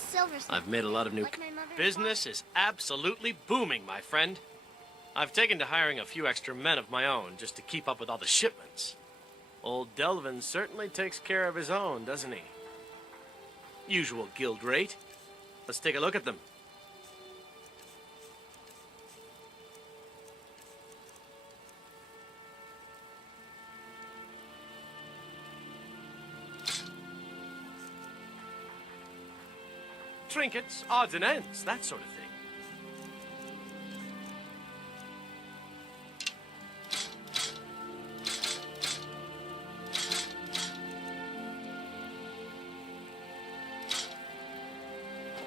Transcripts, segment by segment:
silver. I've made a lot of new... Business is absolutely booming, my friend. I've taken to hiring a few extra men of my own just to keep up with all the shipments. Old Delvin certainly takes care of his own, doesn't he? Usual guild rate. Let's take a look at them. Trinkets, odds and ends, that sort of thing.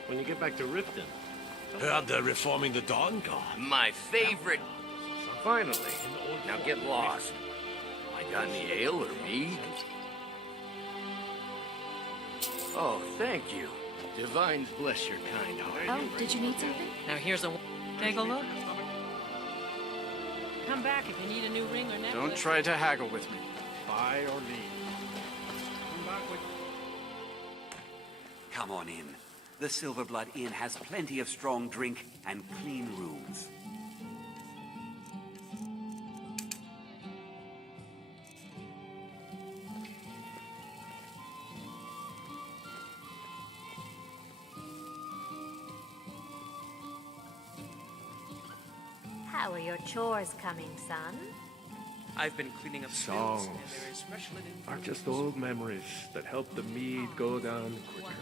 When you get back to Riften. Heard they're reforming the Dawn Guard. My favorite. Finally. Now get lost. I got any ale or mead? Oh, thank you. Divines bless your kind heart. Oh, did you need something? Now here's a... Take a look. Come back if you need a new ring or necklace. Don't try to haggle with me. Buy or leave. Come back with... Come on in. The Silverblood Inn has plenty of strong drink and clean rooms. How are your chores coming, son? I've been cleaning up Songs spills, and there is special are just old memories that help the mead go down quicker.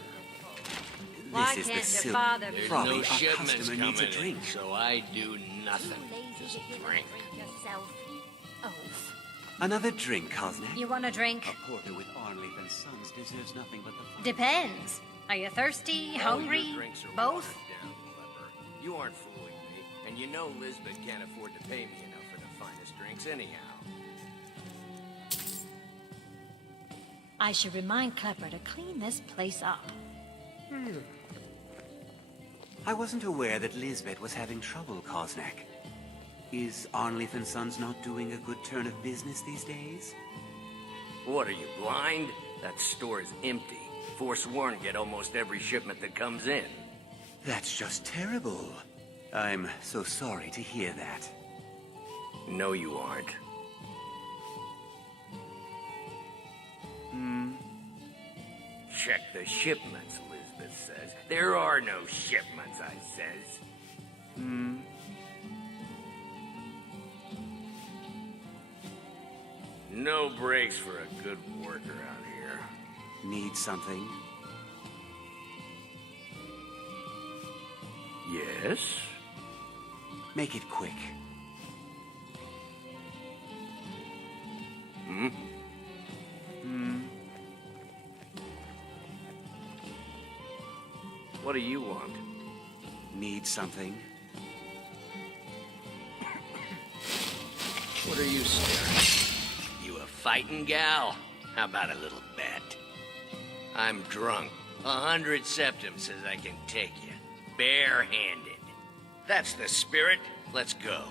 Why This is can't the your Sil- father There's Probably no a shipments customer coming needs a drink. in, so I do nothing. Lazy Just that you drink. don't drink yourself. Oh, Another drink, Kosnak? you want a drink? A porter with Arnleif and Sons deserves nothing but the fun. Depends. Are you thirsty, All your hungry, drinks are both? watered down, Clever. You aren't fooling me, and you know Lisbeth can't afford to pay me enough for the finest drinks anyhow. I should remind Klepper to clean this place up. I wasn't aware that Lisbeth was having trouble, Kosnak. Is Arnleif and Sons not doing a good turn of business these days? What are you, blind? That store is empty. Forsworn get almost every shipment that comes in. That's just terrible. I'm so sorry to hear that. No, you aren't. Check the shipments, Lisbeth says. There are no shipments, I says. No breaks for a good worker out here. Need something? Yes? Make it quick. What do you want? Need something? What are you staring? You a fighting gal? How about a little bet? I'm drunk. 100 septims says I can take you. Barehanded. That's the spirit. Let's go.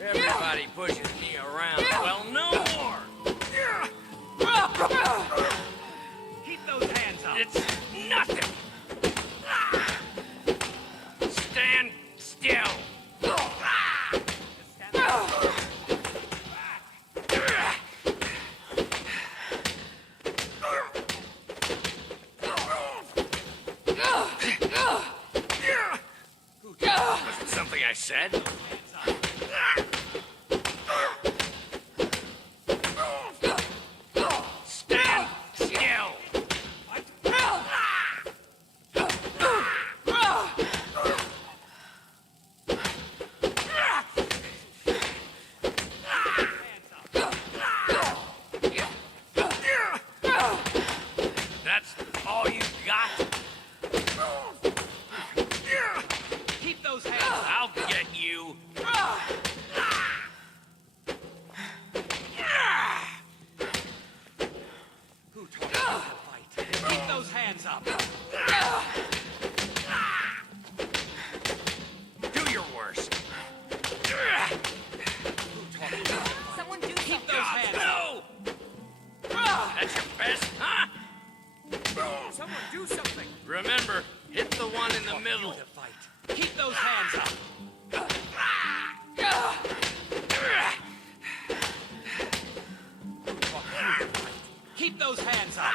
Everybody pushes me around. Well, no more. Keep those hands up. It's nothing. Stand still. Was it something I said? Stand still. That's all you got? hands up. Do your worst. Someone do Keep those hands up. No! That's your best, huh? Someone do something. Remember, hit the one in the middle. To fight. Keep those hands up. Keep those hands up.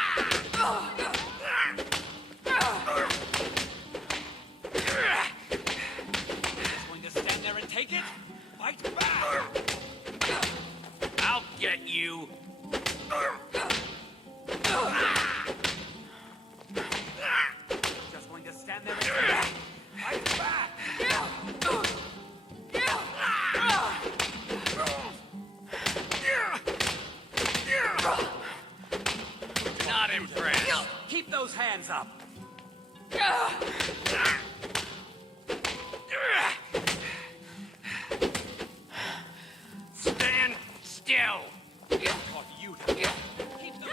Just going to stand there and take it? Fight back. I'll get you. Just going to stand there and take it? Fight back. Not impressed. Keep those hands up. Stand still. Taught you to keep those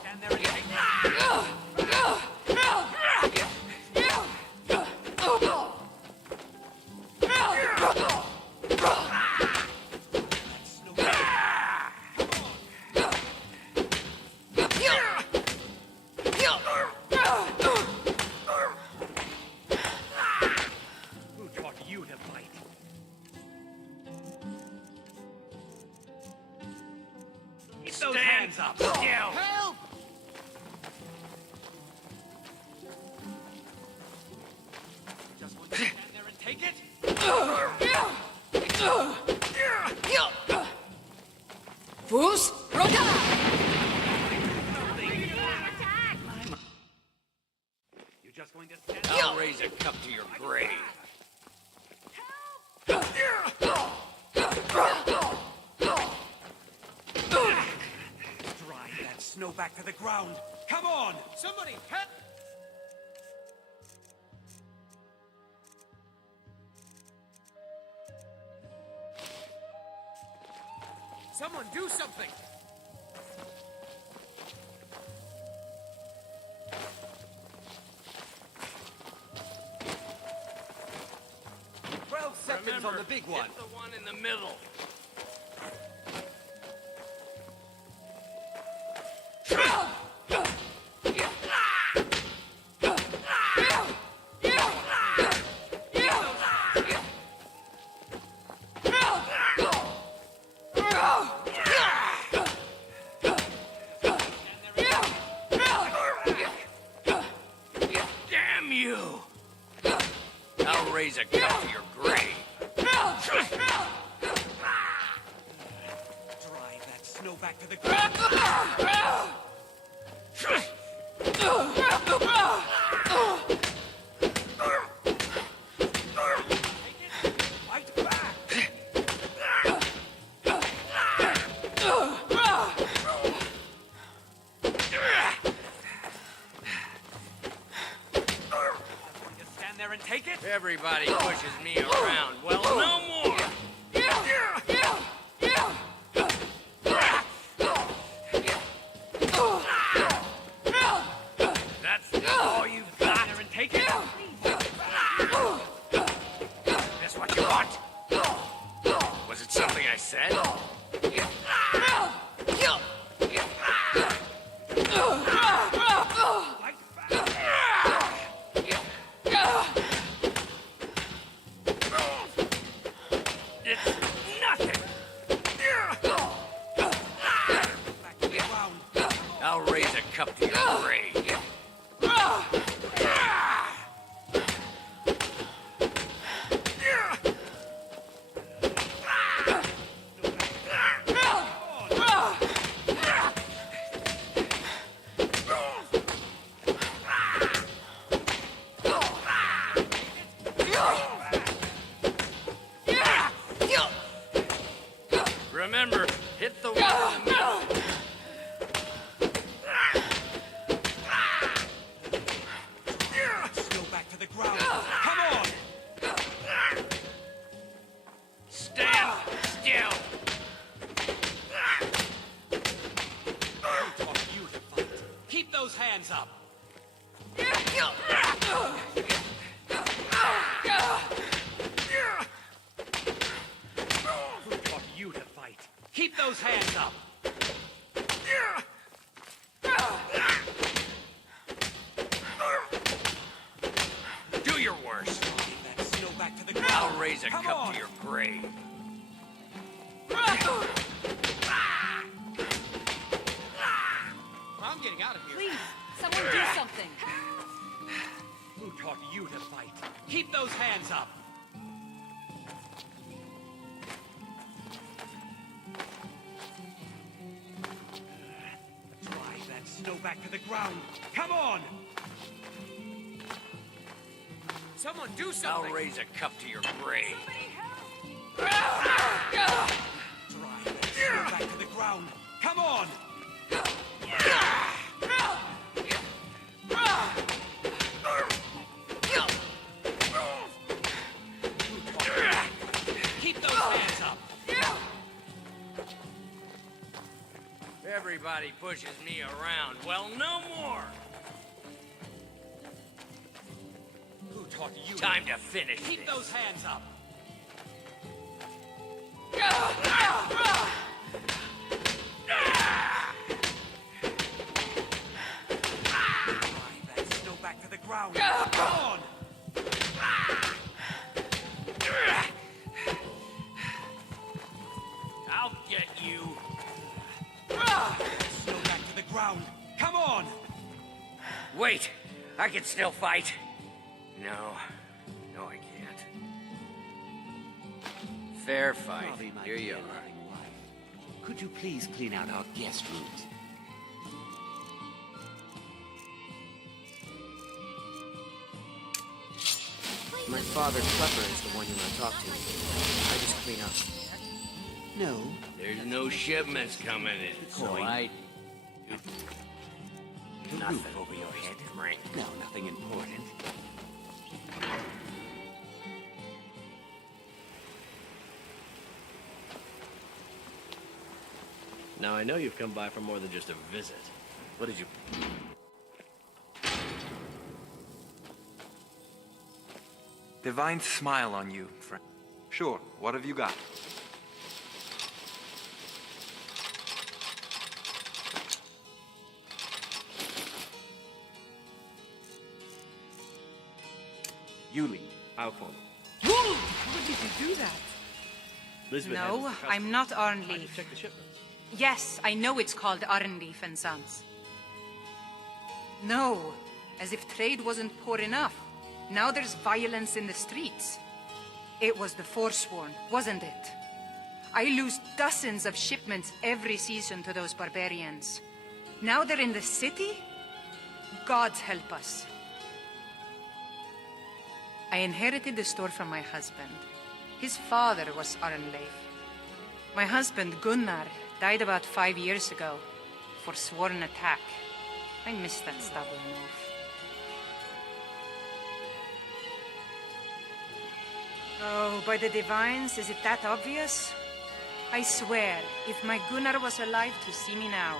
stand there and take it. Who taught you to fight? Keep those Stand hands up. still. Help! Just going to stand there and take it? Fus Rota! You're just going to stand there. I'll raise a cup to your grave. Drive that snow back to the ground. Come on! Somebody help! Someone do something! 12 seconds Remember, on the big one. hit the one in the middle. Damn you! I'll raise a cup to your grave. Drive that snow back to the ground. Fight back! Going to stand there and take it? Everybody pushes me around. Well, no more. That's all you've got. Stand there and take it? That's what you want? Was it something I said? Fight back! It's nothing. Back to the ground. I'll raise a cup to your grave. Remember, hit the one in the middle. Snow back to the ground. Come on! Stand still. those hands up! Do your worst. That snow back to the ground. I'll raise a Come cup on. to your grave. I'm getting out of here. Please, someone do something. Who taught you to fight? Keep those hands up! Drive that snow back to the ground! Come on! Someone do I'll something! raise a cup to your grave. Drive that snow back to the ground! Come on! Keep those hands up! Everybody pushes me around. Well, no more. Who taught you? Time to finish Keep this. those hands up! Drive that snow back to the ground! Come on! I'll get you. Snow back to the ground! Come on! Wait, I can still fight. No, I can't. Fair fight. Probably my Here you dear are. loving wife. Could you please clean out our guest rooms? My father, Klepper, is the one you want to talk to. I just clean up. No. There's no shipments coming in, so Coin. I The Nothing. roof over your head. drink. No, nothing important. Now, I know you've come by for more than just a visit. What did you... Divine smile on you, friend. Sure, what have you got? Yuli, I'll follow. How did you do that? Lisbeth No, handles the customs. I'm not I Arnleif. just checked the shipments. Yes, I know it's called Arnleif and Sons. No, as if trade wasn't poor enough. Now there's violence in the streets. It was the Forsworn, wasn't it? I lose dozens of shipments every season to those barbarians. Now they're in the city? Gods help us. I inherited the store from my husband. His father was Arnleif. My husband, Gunnar, died about 5 years ago. Forsworn attack. I miss that stubborn oaf. Oh, by the divines, is it that obvious? I swear, if my Gunnar was alive to see me now.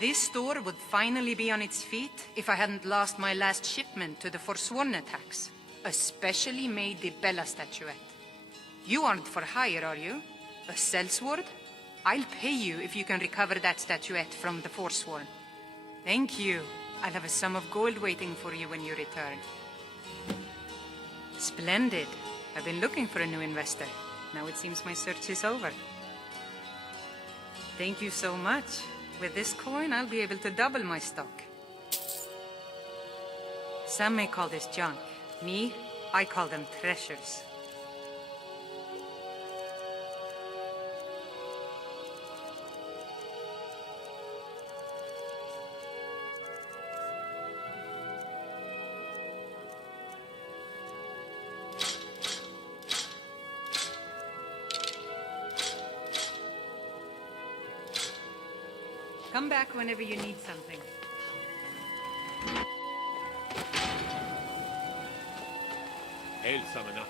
This store would finally be on its feet if I hadn't lost my last shipment to the Forsworn attacks. A specially made Bella statuette. You aren't for hire, are you? A sellsword? I'll pay you if you can recover that statuette from the Forsworn. Thank you. I'll have a sum of gold waiting for you when you return. Splendid. I've been looking for a new investor. Now it seems my search is over. Thank you so much. With this coin, I'll be able to double my stock. Some may call this junk. Me, I call them treasures. Come back whenever you need something. Hail, Summoner.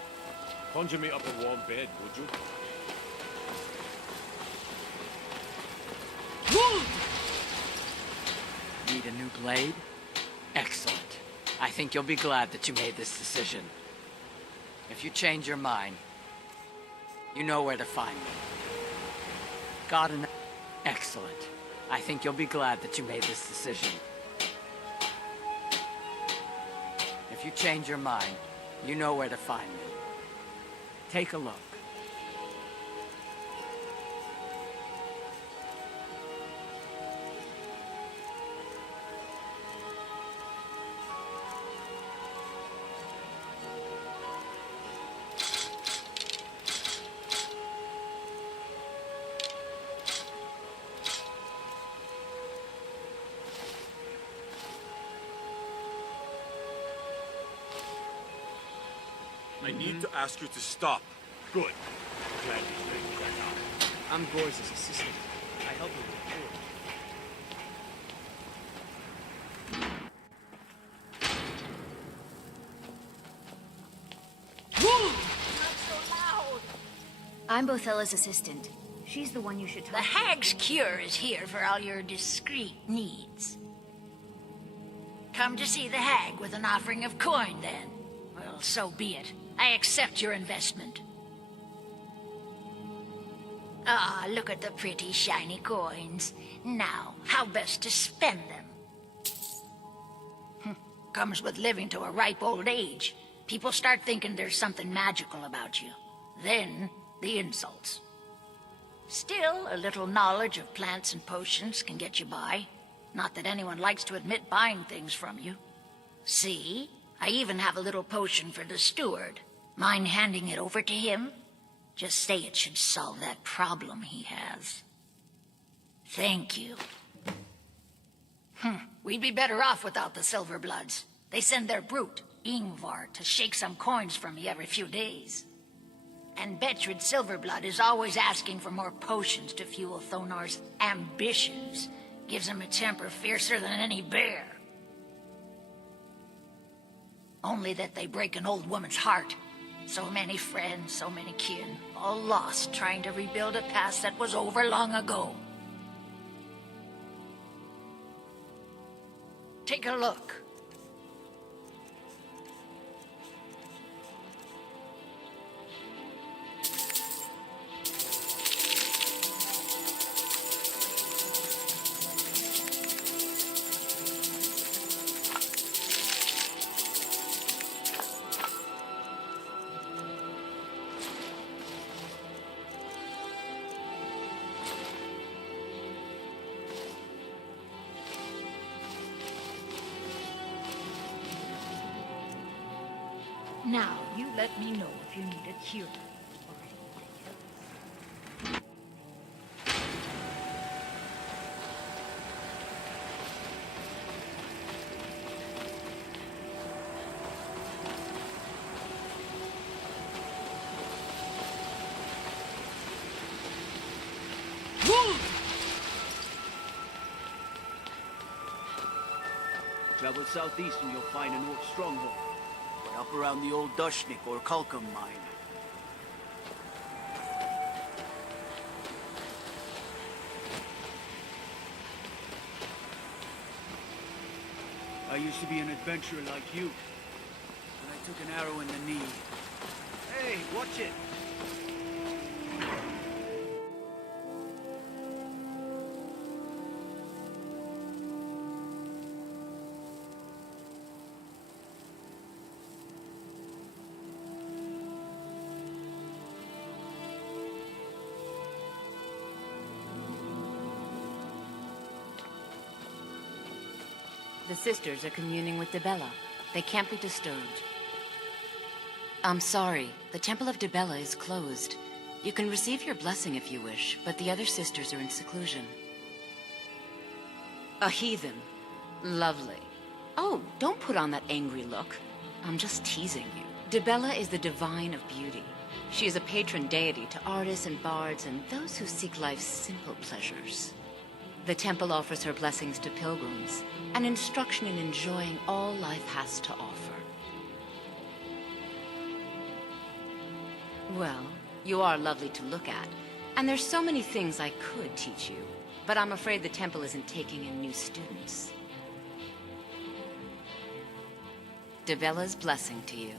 Conjure me up a warm bed, would you? Need a new blade? Excellent. I think you'll be glad that you made this decision. If you change your mind, you know where to find me. Got an... Excellent. I think you'll be glad that you made this decision. If you change your mind, you know where to find me. Take a look. I need to ask you to stop. Good. Glad you straightened that out. I'm Gore's assistant. I help him with the I'm Bothella's assistant. She's the one you should talk The Hag's Cure is here for all your discreet needs. Come to see the Hag with an offering of coin, then. Well, so be it. I accept your investment. Ah, look at the pretty shiny coins. Now, how best to spend them? Comes with living to a ripe old age. People start thinking there's something magical about you. Then, the insults. Still, a little knowledge of plants and potions can get you by. Not that anyone likes to admit buying things from you. See? I even have a little potion for the steward. Mind handing it over to him? Just say it should solve that problem he has. Thank you. We'd be better off without the Silverbloods. They send their brute, Ingvar, to shake some coins from me every few days. And Betrid Silverblood is always asking for more potions to fuel Thonar's ambitions. Gives him a temper fiercer than any bear. Only that they break an old woman's heart. So many friends, so many kin, all lost trying to rebuild a past that was over long ago. Take a look. Now, you let me know if you need a cure. Travel southeast and you'll find an old stronghold. But up around the old Dushnik or Kalkum mine. I used to be an adventurer like you. But I took an arrow in the knee. Hey, watch it! The sisters are communing with Dibella. They can't be disturbed. I'm sorry. The Temple of Dibella is closed. You can receive your blessing if you wish, but the other sisters are in seclusion. A heathen. Lovely. Oh, don't put on that angry look. I'm just teasing you. Dibella is the divine of beauty. She is a patron deity to artists and bards and those who seek life's simple pleasures. The temple offers her blessings to pilgrims, and instruction in enjoying all life has to offer. Well, you are lovely to look at, and there's so many things I could teach you, but I'm afraid the temple isn't taking in new students. Dibella's blessing to you.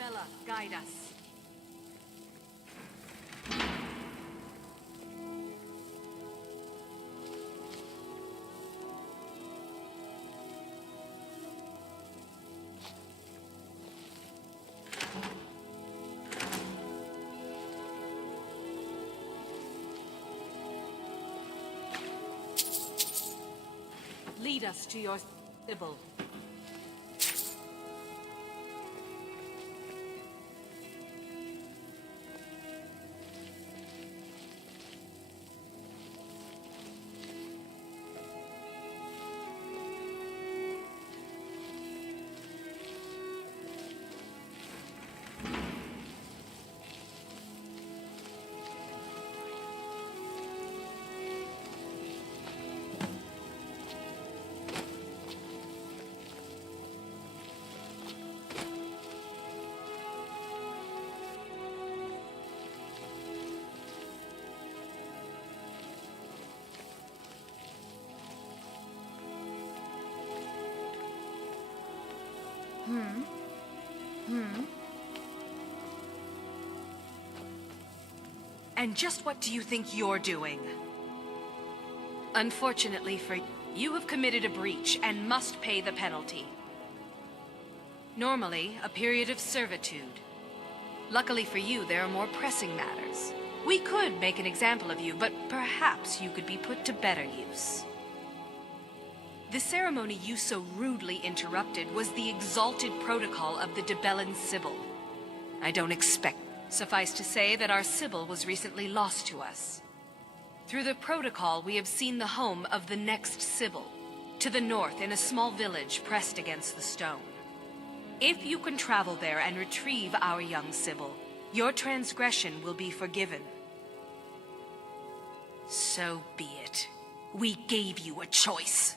Bella, guide us. Lead us to your Sybil. And just what do you think you're doing? Unfortunately for you, you have committed a breach and must pay the penalty. Normally, a period of servitude. Luckily for you, there are more pressing matters. We could make an example of you, but perhaps you could be put to better use. The ceremony you so rudely interrupted was the exalted protocol of the Debellan Sybil. I don't expect. Suffice to say that our Sybil was recently lost to us. Through the protocol, we have seen the home of the next Sybil, to the north in a small village pressed against the stone. If you can travel there and retrieve our young Sybil, your transgression will be forgiven. So be it. We gave you a choice.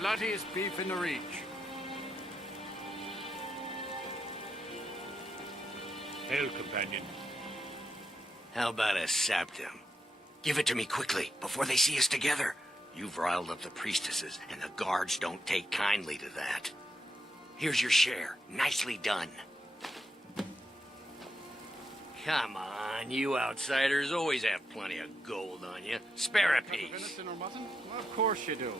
Bloodiest beef in the Reach. Hail, companion. How about a septum? Give it to me quickly, before they see us together. You've riled up the priestesses, and the guards don't take kindly to that. Here's your share. Nicely done. Come on, you outsiders always have plenty of gold on you. Spare a piece. Venison or mutton? Well, of course you do.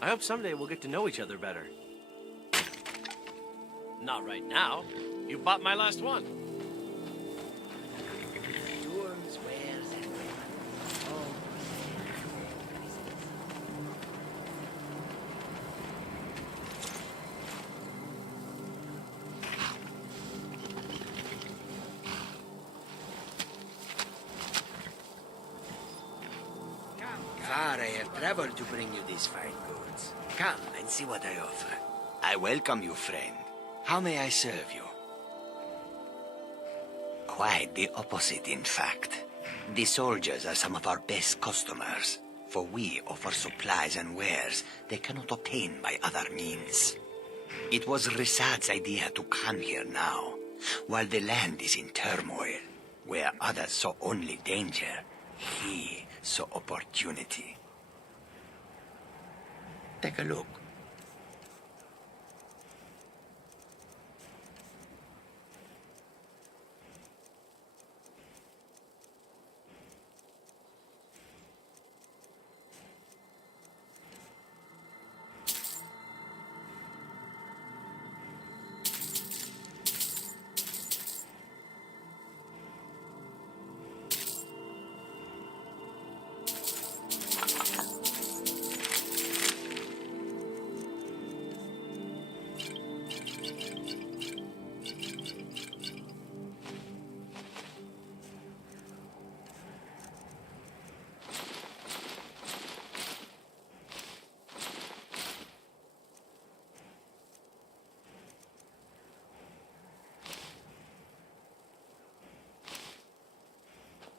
I hope someday we'll get to know each other better. Not right now. You bought my last one. Dwarves, wares, and women. Oh, Far I have traveled to bring you these fine goods. Come and see what I offer. I welcome you, friend. How may I serve you? Quite the opposite, in fact. The soldiers are some of our best customers, for we offer supplies and wares they cannot obtain by other means. It was Risad's idea to come here now, while the land is in turmoil. Where others saw only danger, he saw opportunity. Take a look.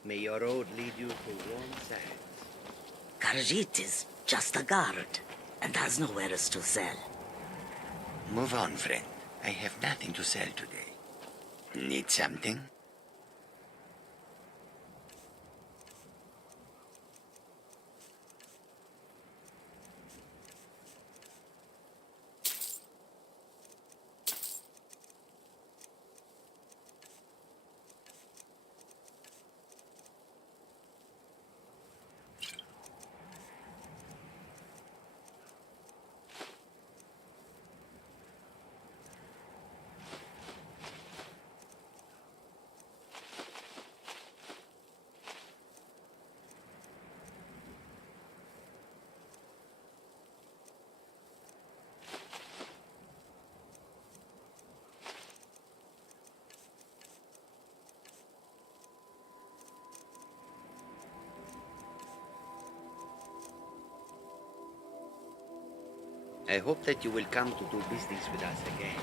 May your road lead you to warm sands. Karjit is just a guard, and has no wares to sell. Move on, friend. I have nothing to sell today. Need something? I hope that you will come to do business with us again.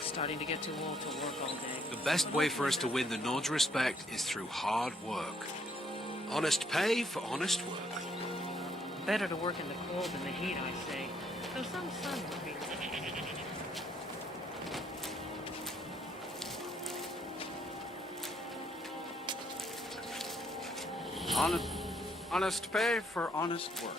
Starting to get too old to work all day. The best way for us to win the Nord's respect is through hard work. Honest pay for honest work. Better to work in the cold than the heat, I say. Though some sun would be... Honest pay for honest work.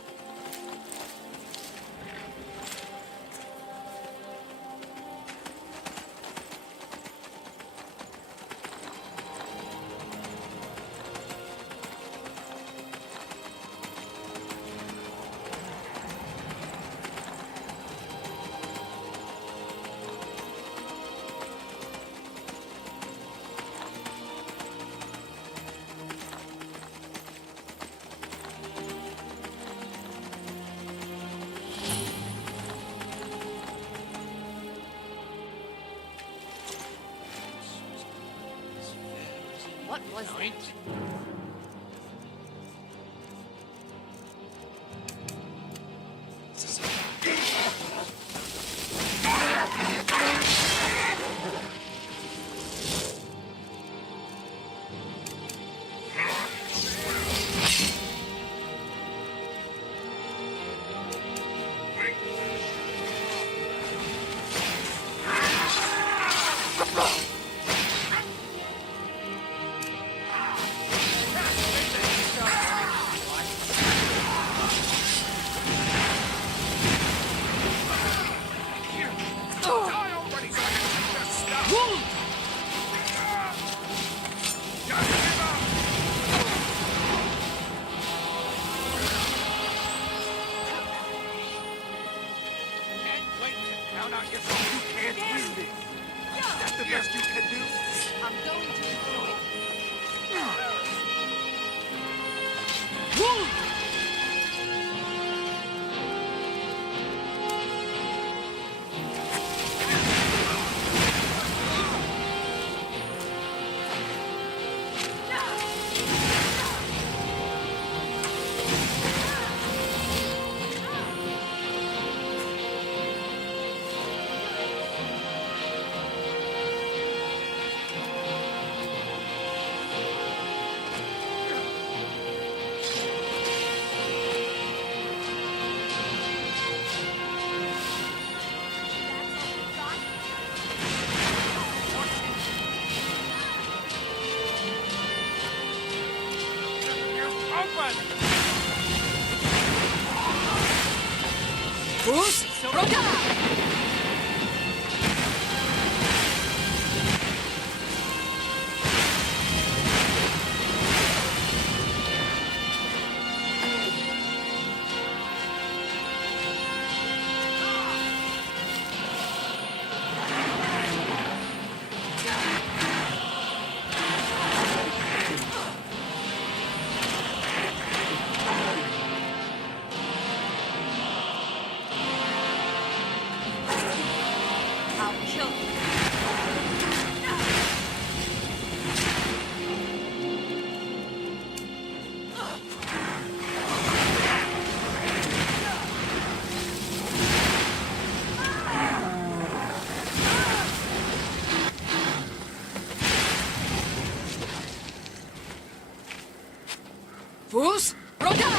What was it? best you can do? I'm going to enjoy it. Bruce, Roda! I'll kill you. Bruce, Roda!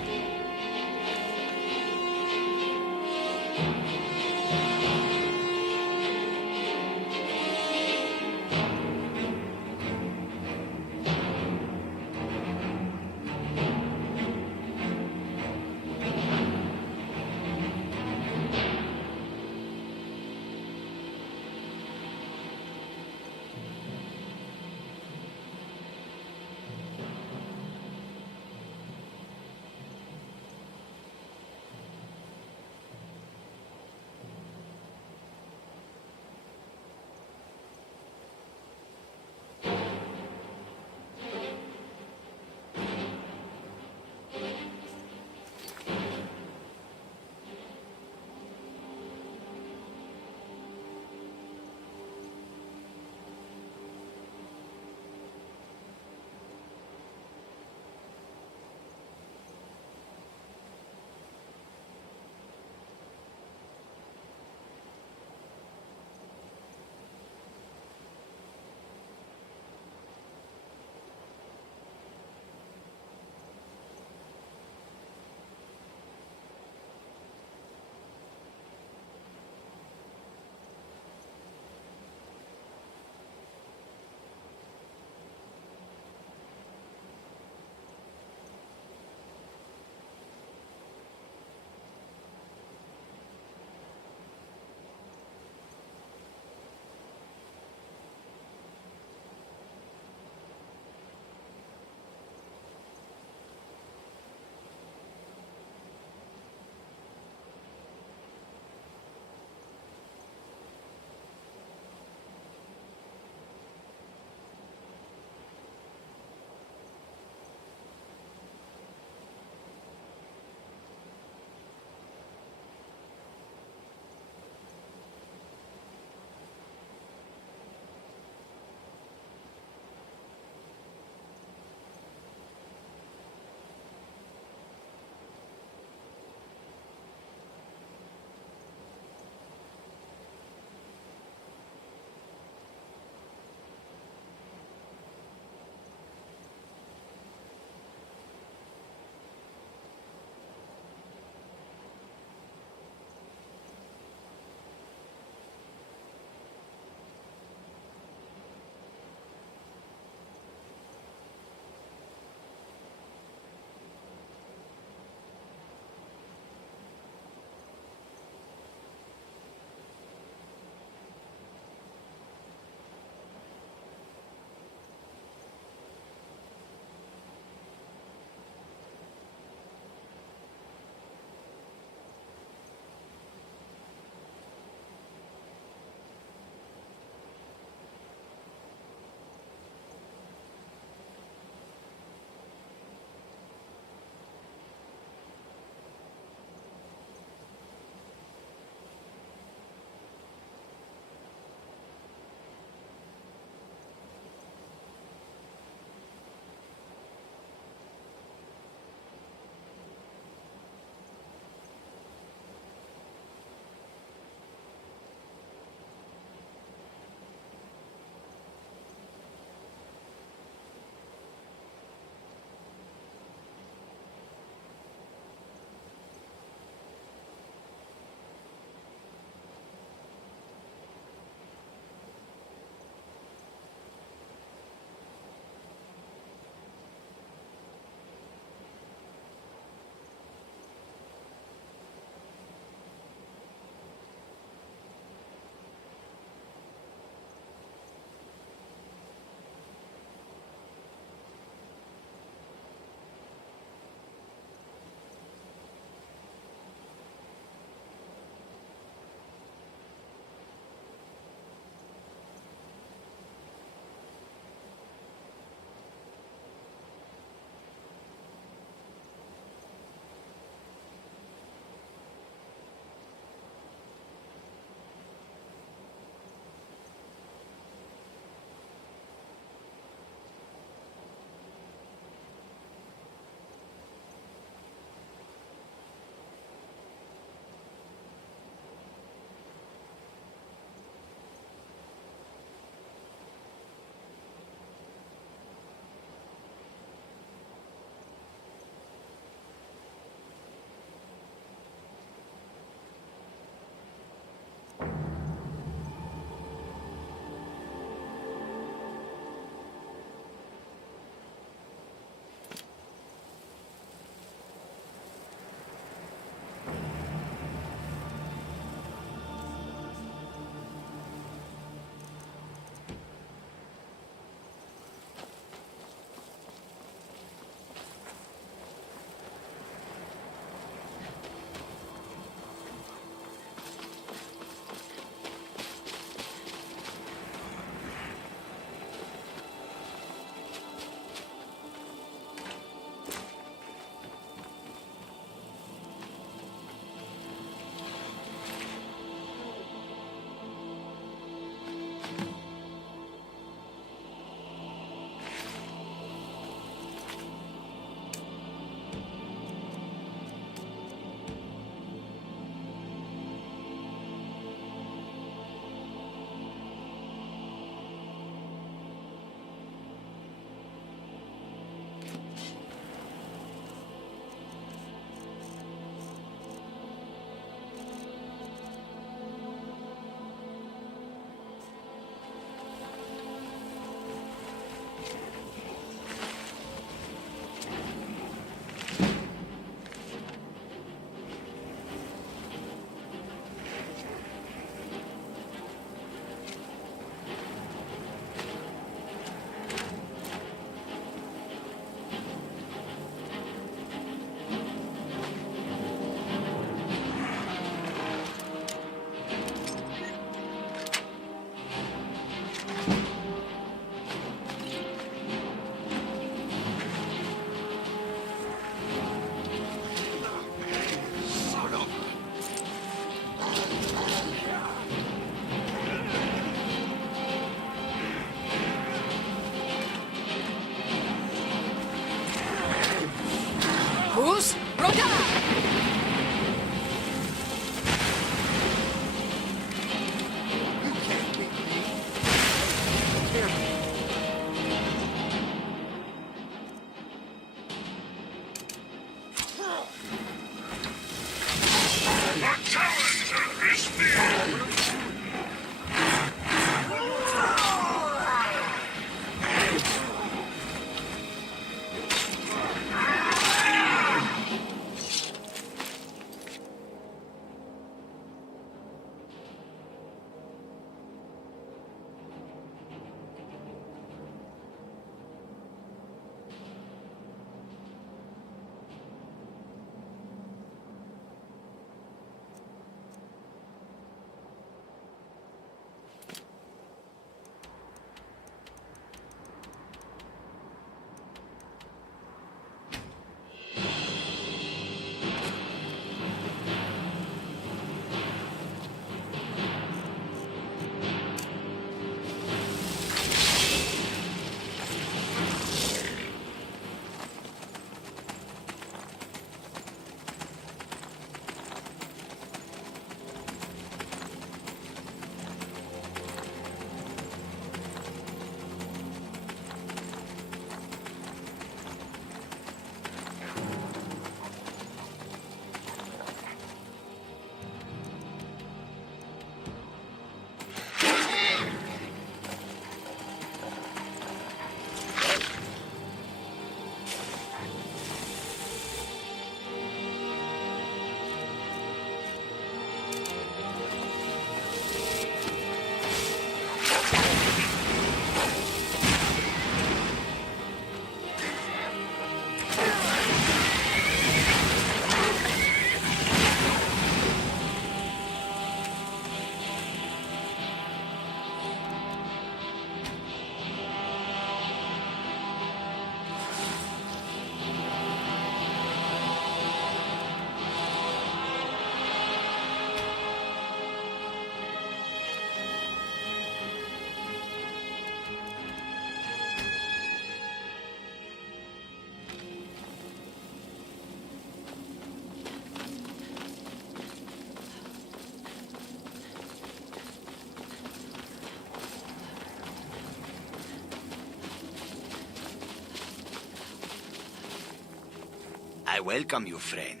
welcome you, friend.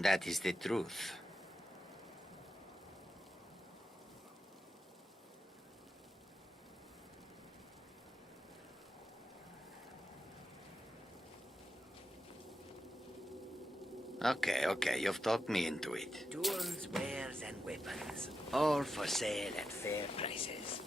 That is the truth. Okay, you've talked me into it. Tools, wares, and weapons. All for sale at fair prices.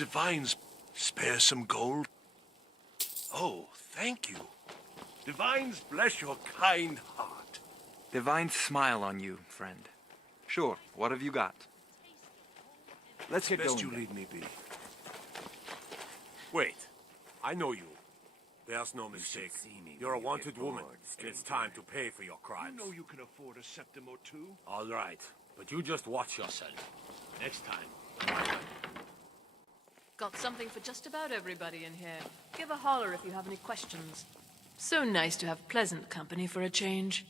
Divines, spare some gold. Oh, thank you. Divines, bless your kind heart. Divines smile on you, friend. Sure, what have you got? Let's get Best going. you leave me be. Wait, I know you. There's no mistake. You're a wanted woman, and it's time to pay for your crimes. You know you can afford a septim or two. All right, but you just watch yourself. Next time. Got something for just about everybody in here. Give a holler if you have any questions. So nice to have pleasant company for a change.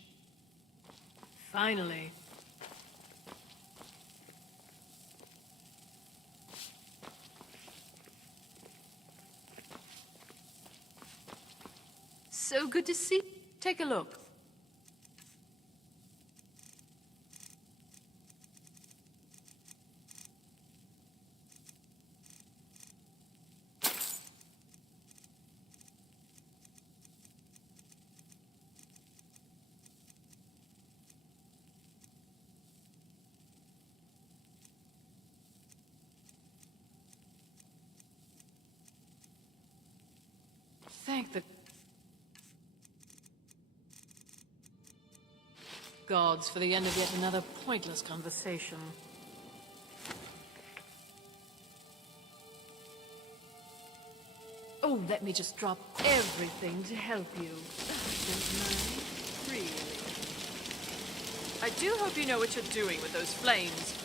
Finally. So good to see. Take a look. Thank the gods for the end of yet another pointless conversation. Oh, let me just drop everything to help you. Don't mind, really. I do hope you know what you're doing with those flames.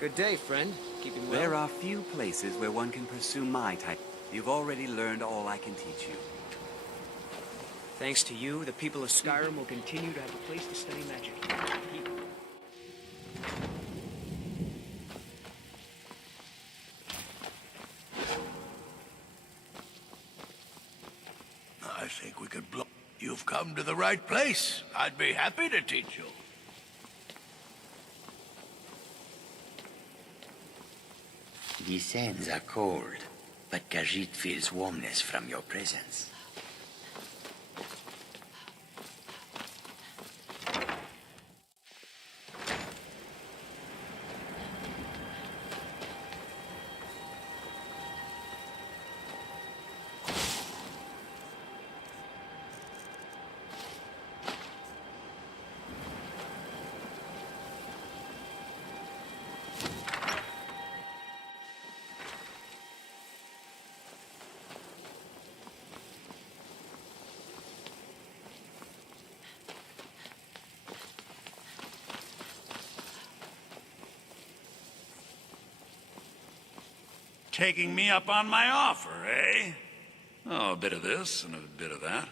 Good day, friend. Keeping well? There are few places where one can pursue my type. You've already learned all I can teach you. Thanks to you, the people of Skyrim will continue to have a place to study magic. I think we could blow. You've come to the right place. I'd be happy to teach you. The sands are cold. But Khajiit feels warmness from your presence. Taking me up on my offer, eh? Oh, a bit of this and a bit of that.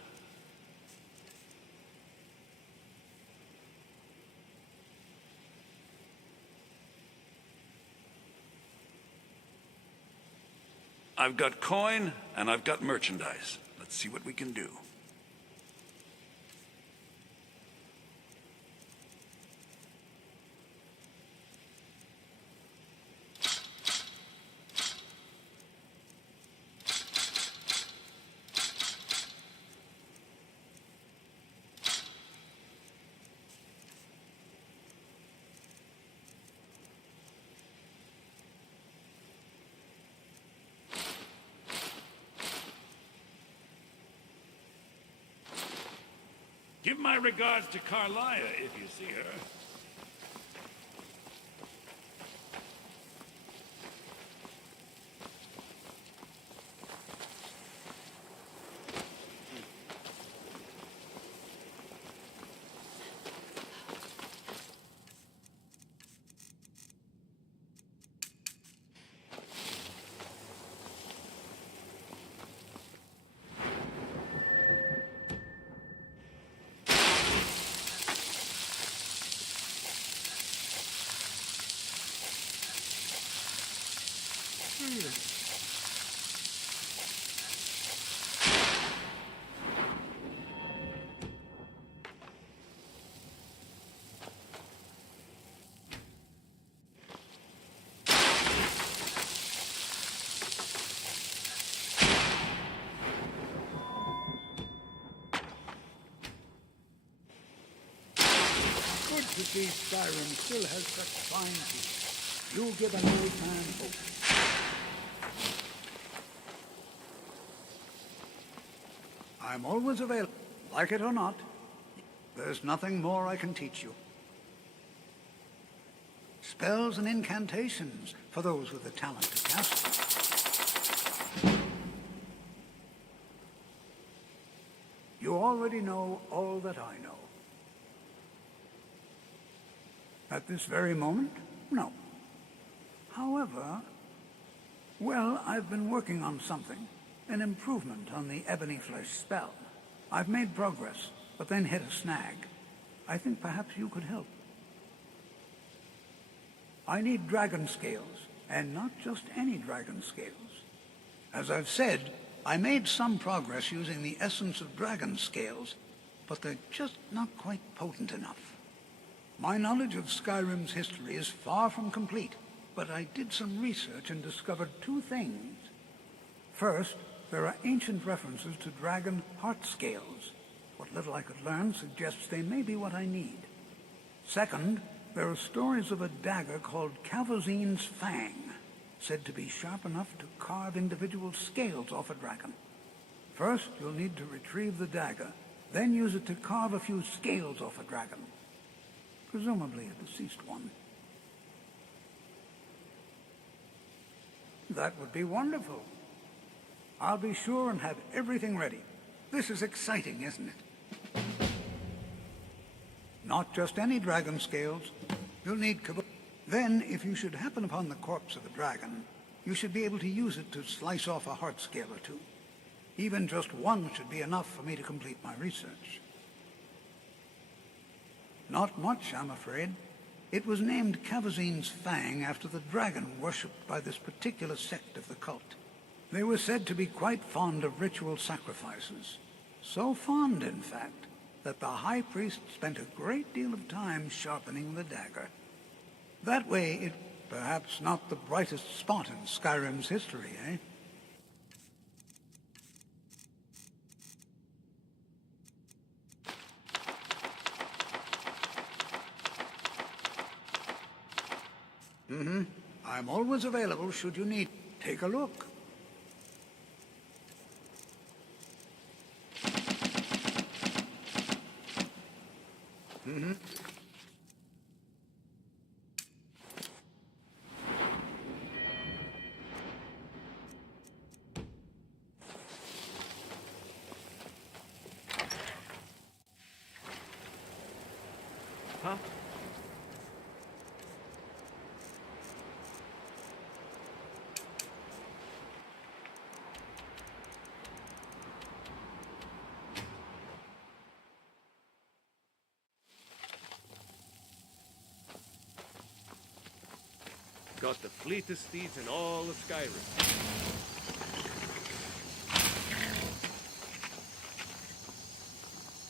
I've got coin and I've got merchandise. Let's see what we can do. Give my regards to Carlia if you see her. Good to see Skyrim still has such fine people. You give an old man hope. I'm always available, like it or not. There's nothing more I can teach you. Spells and incantations for those with the talent to cast them. You already know all that I know. At this very moment, no. However, well, I've been working on something. An improvement on the Ebony Flesh spell. I've made progress, but then hit a snag. I think perhaps you could help. I need dragon scales, and not just any dragon scales. As I've said, I made some progress using the essence of dragon scales, but they're just not quite potent enough. My knowledge of Skyrim's history is far from complete, but I did some research and discovered two things. First, there are ancient references to dragon heart scales. What little I could learn suggests they may be what I need. Second, there are stories of a dagger called Calvazine's Fang, said to be sharp enough to carve individual scales off a dragon. First, you'll need to retrieve the dagger, then use it to carve a few scales off a dragon. Presumably a deceased one. That would be wonderful. I'll be sure and have everything ready. This is exciting, isn't it? Not just any dragon scales. You'll need Then, if you should happen upon the corpse of a dragon, you should be able to use it to slice off a heart scale or two. Even just one should be enough for me to complete my research. Not much, I'm afraid. It was named Calvazine's Fang after the dragon worshipped by this particular sect of the cult. They were said to be quite fond of ritual sacrifices. So fond, in fact, that the high priest spent a great deal of time sharpening the dagger. That way, it perhaps not the brightest spot in Skyrim's history, eh? Mm-hmm. I'm always available should you need. Take a look. Mm-hmm. Huh? Got the fleetest steeds in all of Skyrim.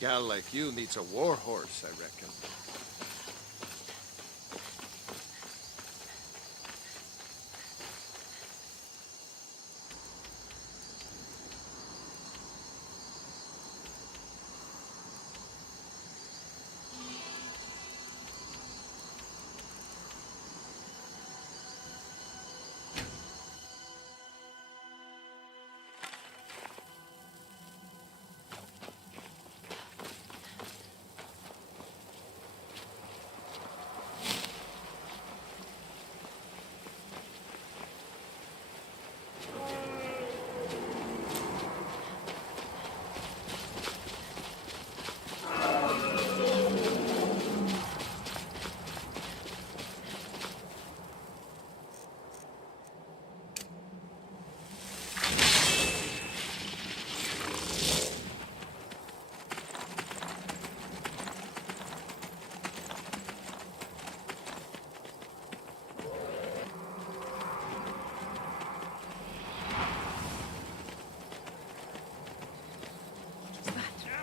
Gal like you needs a war horse, I reckon.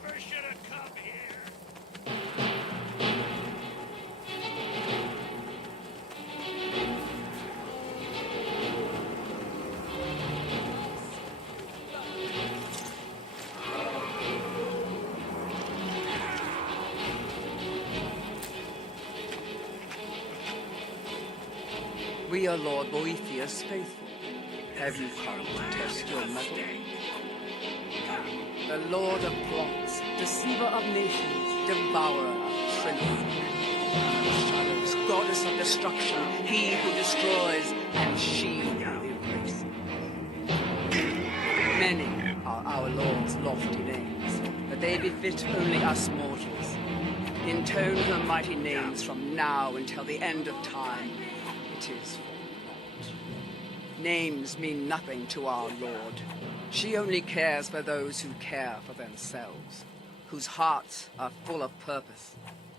Never should have come here. We are Lord Boethius faithful. Have you come to test your mettle? The Lord of plots, deceiver of nations, devourer of trinity. Shadows, goddess of destruction, he who destroys, and she who embraces. Many are our Lord's lofty names, but they befit only us mortals. Intone her mighty names from now until the end of time. It is for naught. Names mean nothing to our Lord. She only cares for those who care for themselves, whose hearts are full of purpose,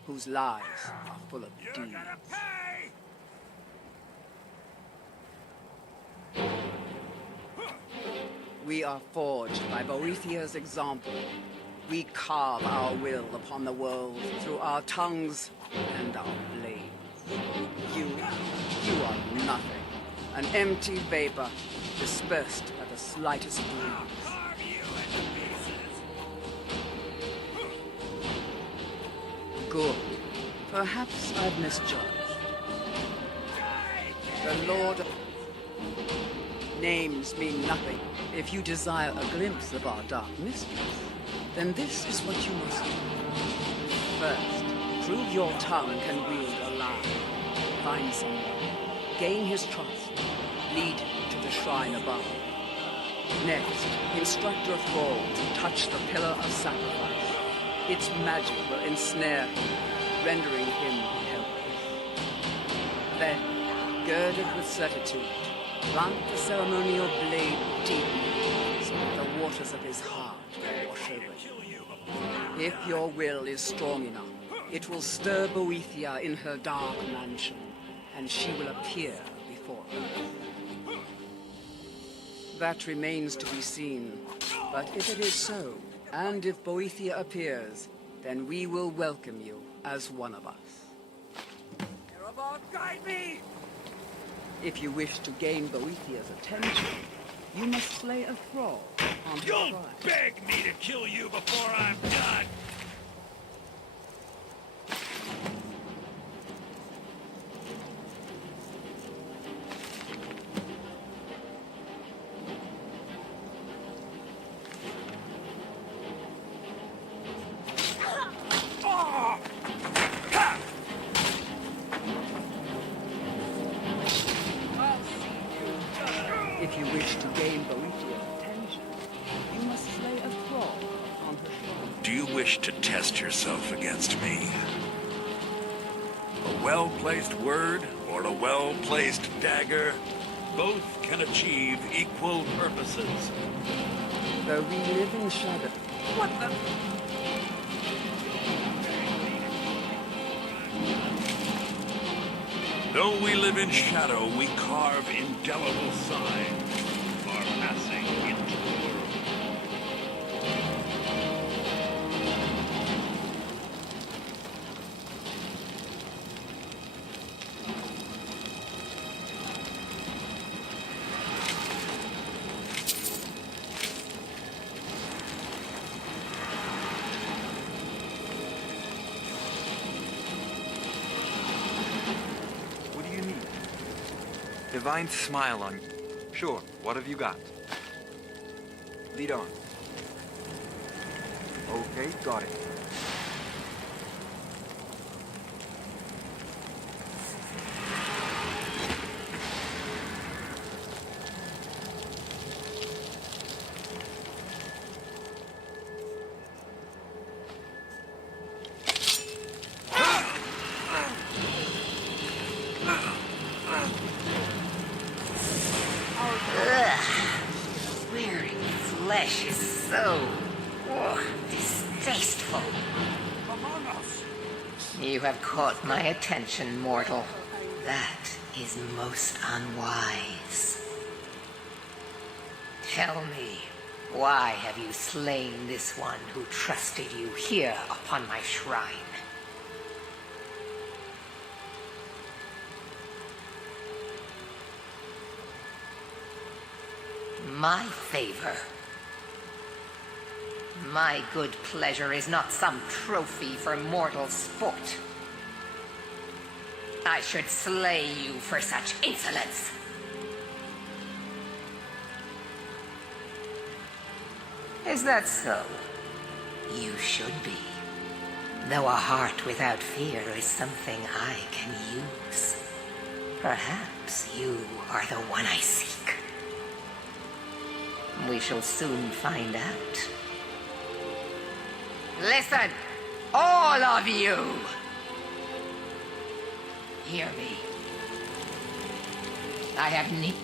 whose lives are full of deeds. We are forged by Boethia's example. We carve our will upon the world through our tongues and our blades. You are nothing. An empty vapor, dispersed at the slightest breeze. Good. Perhaps I've misjudged. The Lord of names mean nothing. If you desire a glimpse of our dark mistress, then this is what you must do. First, prove your tongue can wield a lie. Find someone, gain his trust, lead him to the shrine above. Next, instruct your thrall to touch the pillar of sacrifice. Its magic will ensnare him, rendering him helpless. Then, girded with certitude, plant the ceremonial blade deep, so that the waters of his heart will wash over you. If your will is strong enough, it will stir Boethia in her dark mansion, and she will appear before us. That remains to be seen, but if it is so, and if Boethia appears, then we will welcome you as one of us. Erebon, guide me! If you wish to gain Boethia's attention, you must slay a thrall on her You'll shrine. beg me to kill you before I'm done! If you wish to gain Boethia's attention, you must slay a thrall on her shrine. Do you wish to test yourself against me? A well-placed word or a well-placed dagger, both can achieve equal purposes. Though we live in shadow. What the? Though we live in shadow, we carve indelible signs of our passing into the world. What do you need? Divine smile on you. Sure, what have you got? Lead on. Okay, got it. Wearing flesh is so distasteful. You have caught my attention, mortal. That is most unwise. Tell me, why have you slain this one who trusted you here upon my shrine? My favor. My good pleasure is not some trophy for mortal sport. I should slay you for such insolence. Is that so? You should be. Though a heart without fear is something I can use. Perhaps you are the one I seek. We shall soon find out. Listen, all of you! Hear me. I have need.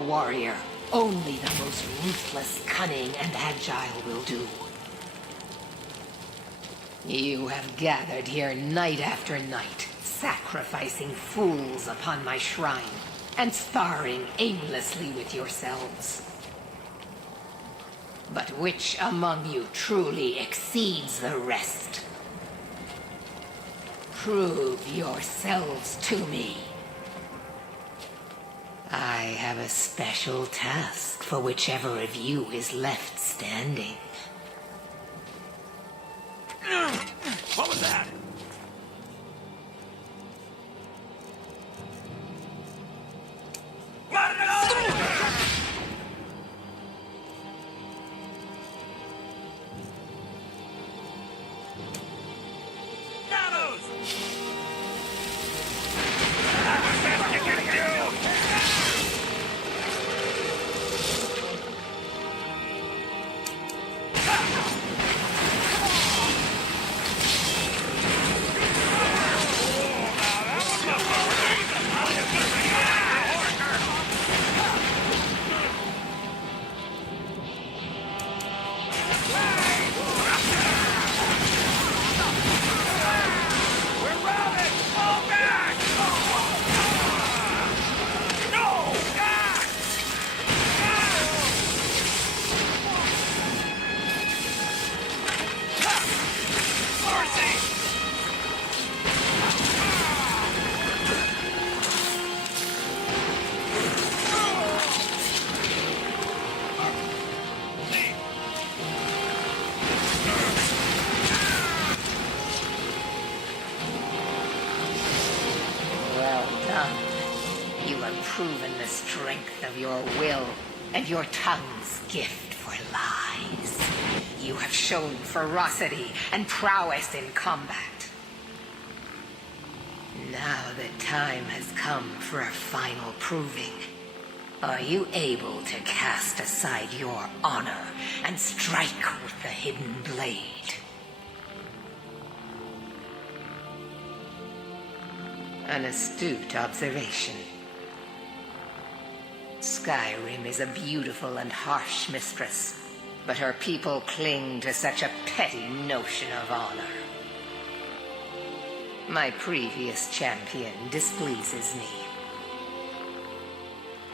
Warrior, only the most ruthless, cunning, and agile will do. You have gathered here night after night, sacrificing fools upon my shrine, and sparring aimlessly with yourselves. But which among you truly exceeds the rest? Prove yourselves to me. I have a special task for whichever of you is left standing. What was that? Proven the strength of your will and your tongue's gift for lies. you have shown ferocity and prowess in combat. Now the time has come for a final proving. Are you able to cast aside your honor and strike with the hidden blade? An astute observation. Skyrim is a beautiful and harsh mistress, but her people cling to such a petty notion of honor. My previous champion displeases me.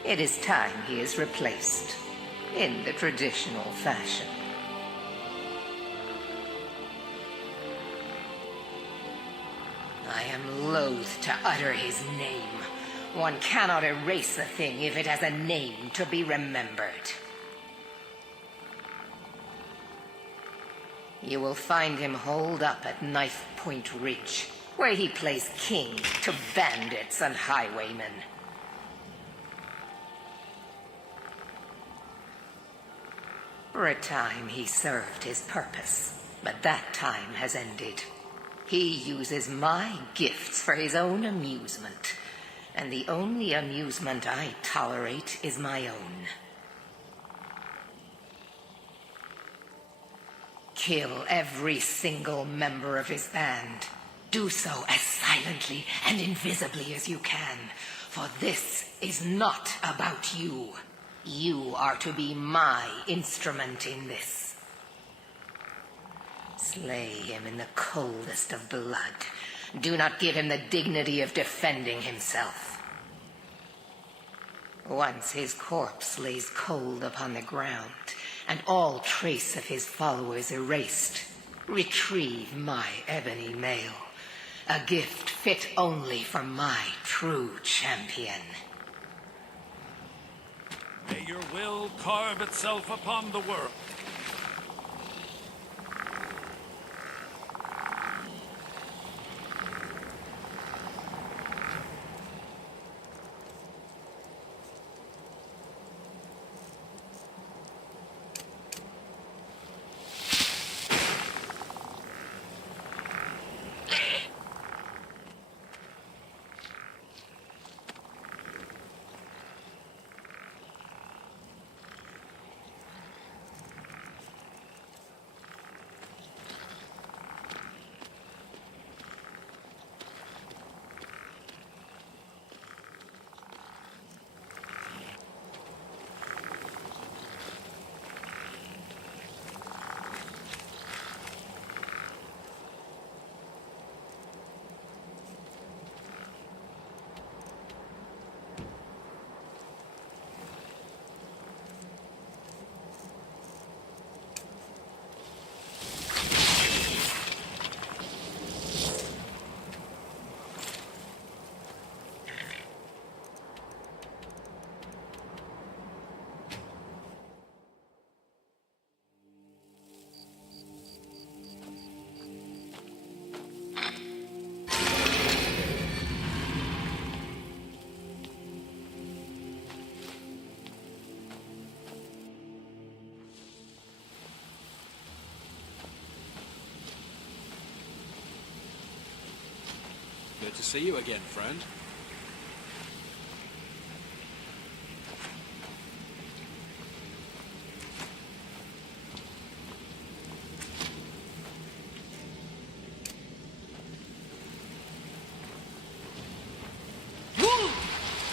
It is time he is replaced, in the traditional fashion. I am loath to utter his name. One cannot erase a thing if it has a name to be remembered. You will find him holed up at Knife Point Ridge, where he plays king to bandits and highwaymen. For a time he served his purpose, but that time has ended. He uses my gifts for his own amusement, and the only amusement I tolerate is my own. Kill every single member of his band. Do so as silently and invisibly as you can, for this is not about you. You are to be my instrument in this. Slay him in the coldest of blood. Do not give him the dignity of defending himself. Once his corpse lays cold upon the ground, and all trace of his followers erased, retrieve my ebony mail, a gift fit only for my true champion. May your will carve itself upon the world. Good to see you again, friend.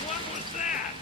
What was that?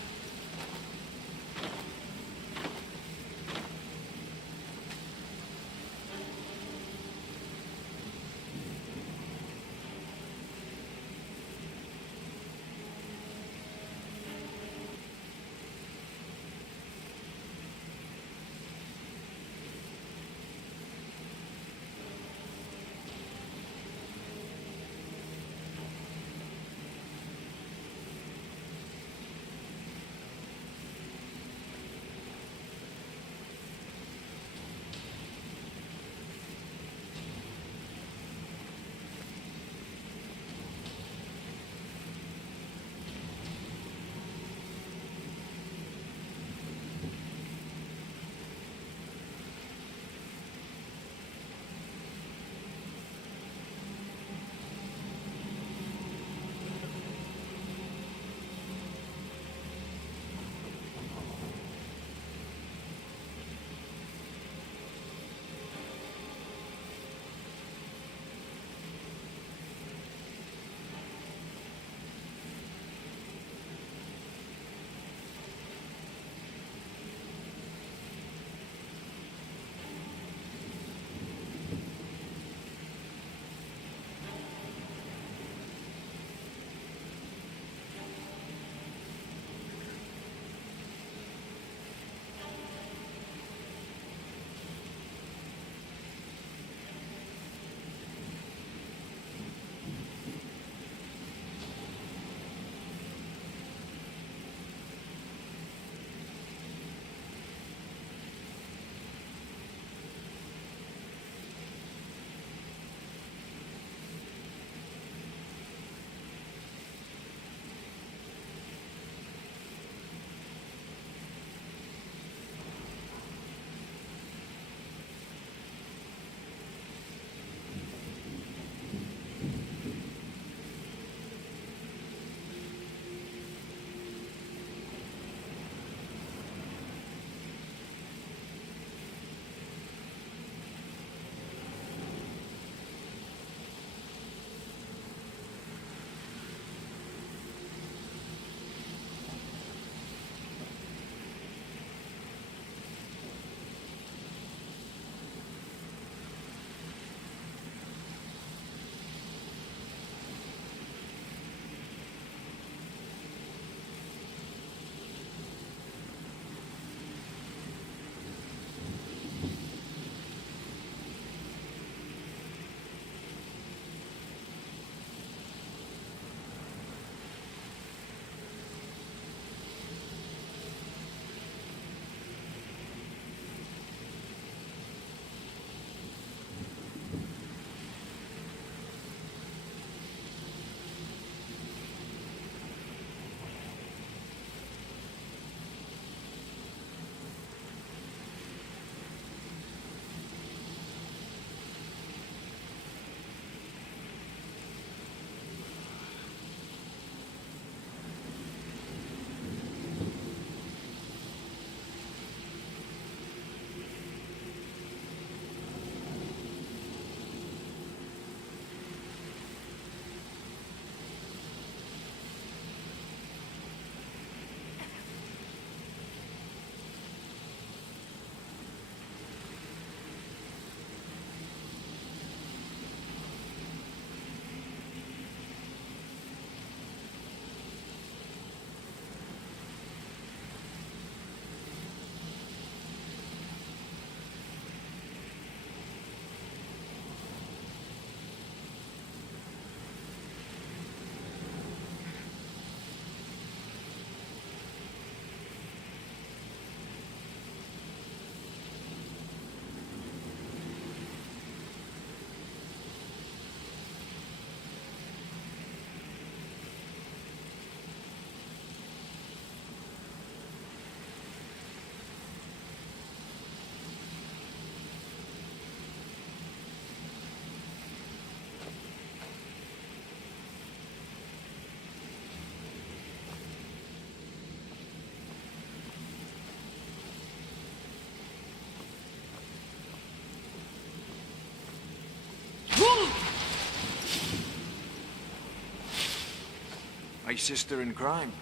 sister in crime.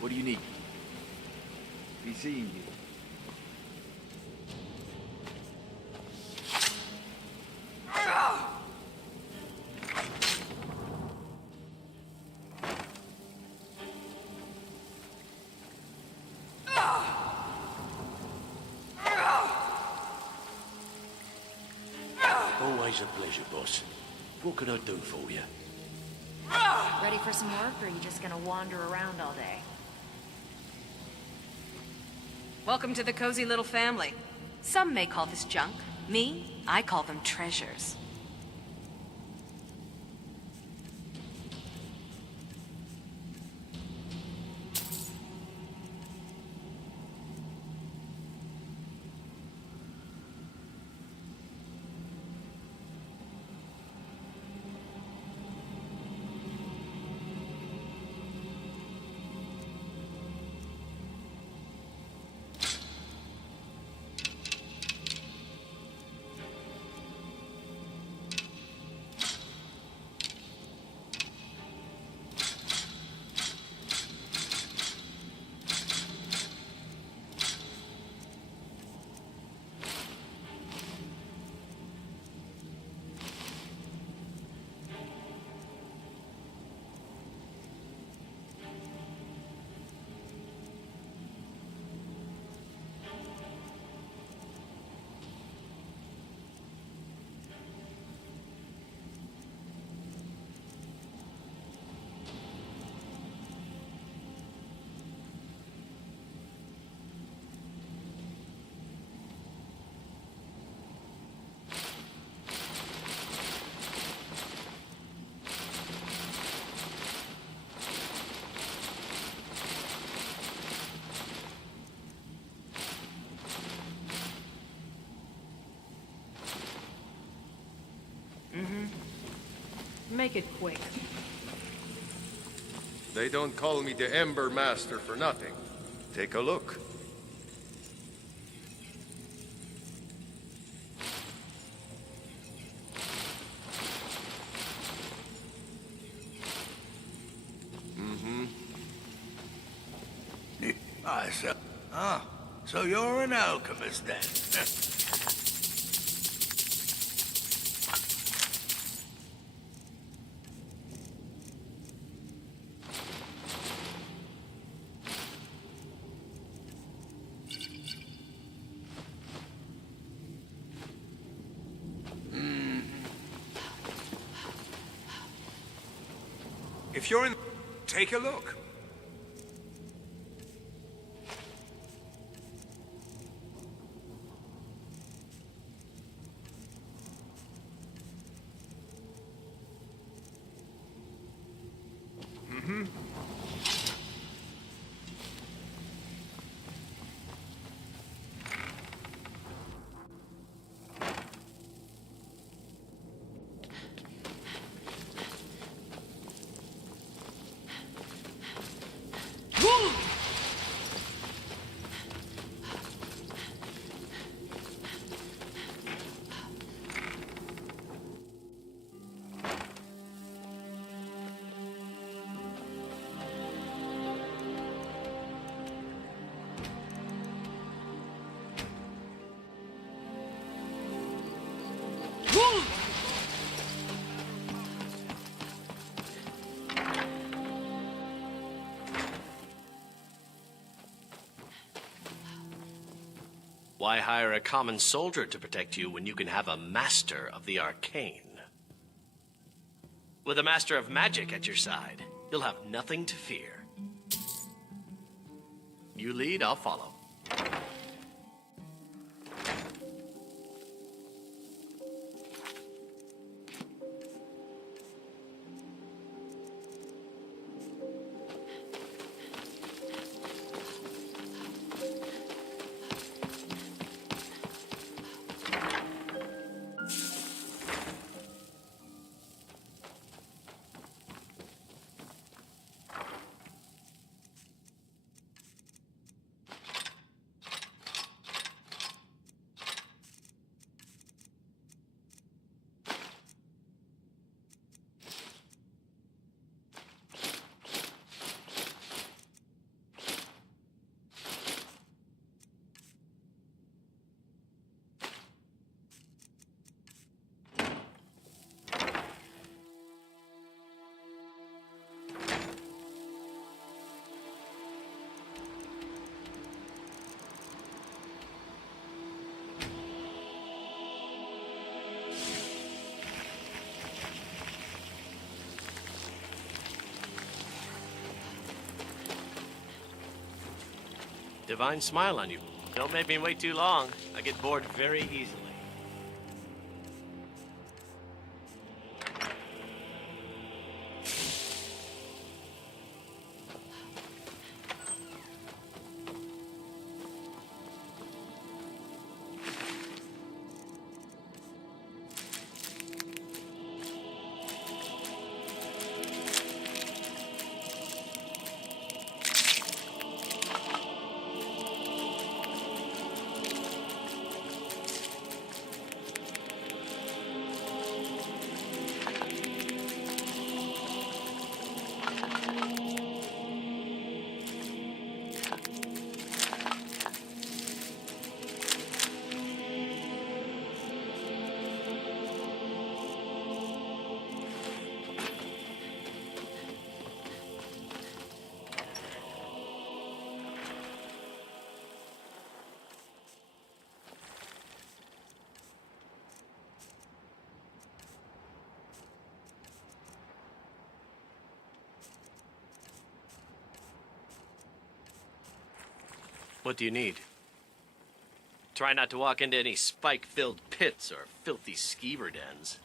What do you need? Be seeing you. Always a pleasure, boss. What can I do for you? Ready for some work, or are you just gonna wander around all day? Welcome to the cozy little family. Some may call this junk. Me, I call them treasures. Make it quick. They don't call me the Ember Master for nothing. Take a look. So you're an alchemist then? If you're in... Take a look. Why hire a common soldier to protect you when you can have a master of the arcane? With a master of magic at your side, you'll have nothing to fear. You lead, I'll follow. Divine smile on you. Don't make me wait too long. I get bored very easily. What do you need? Try not to walk into any spike-filled pits or filthy skeever dens.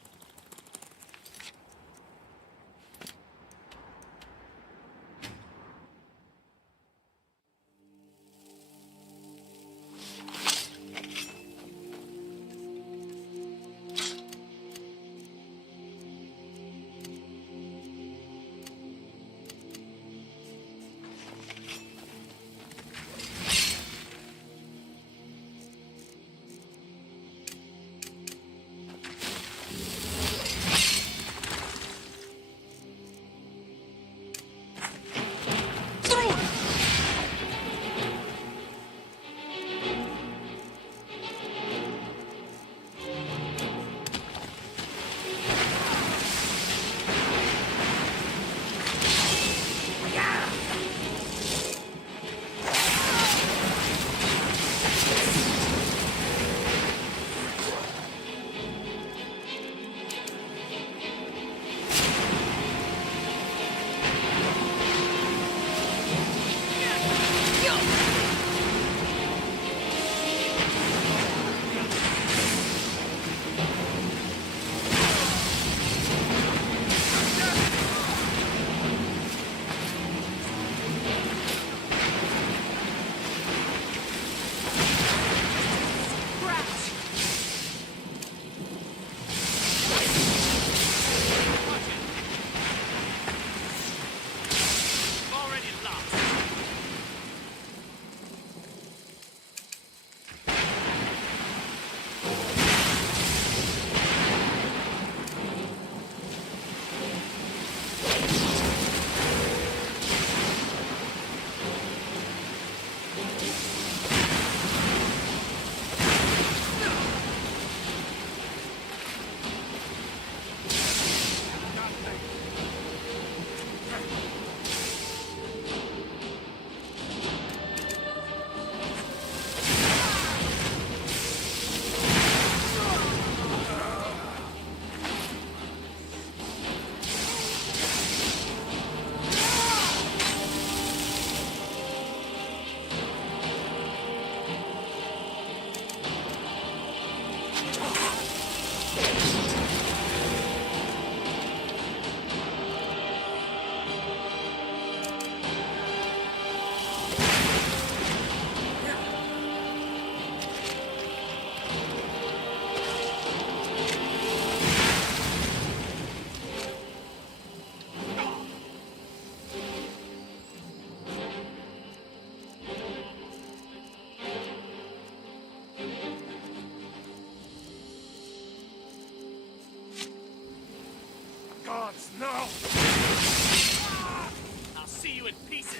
Gods, no! I'll see you in pieces!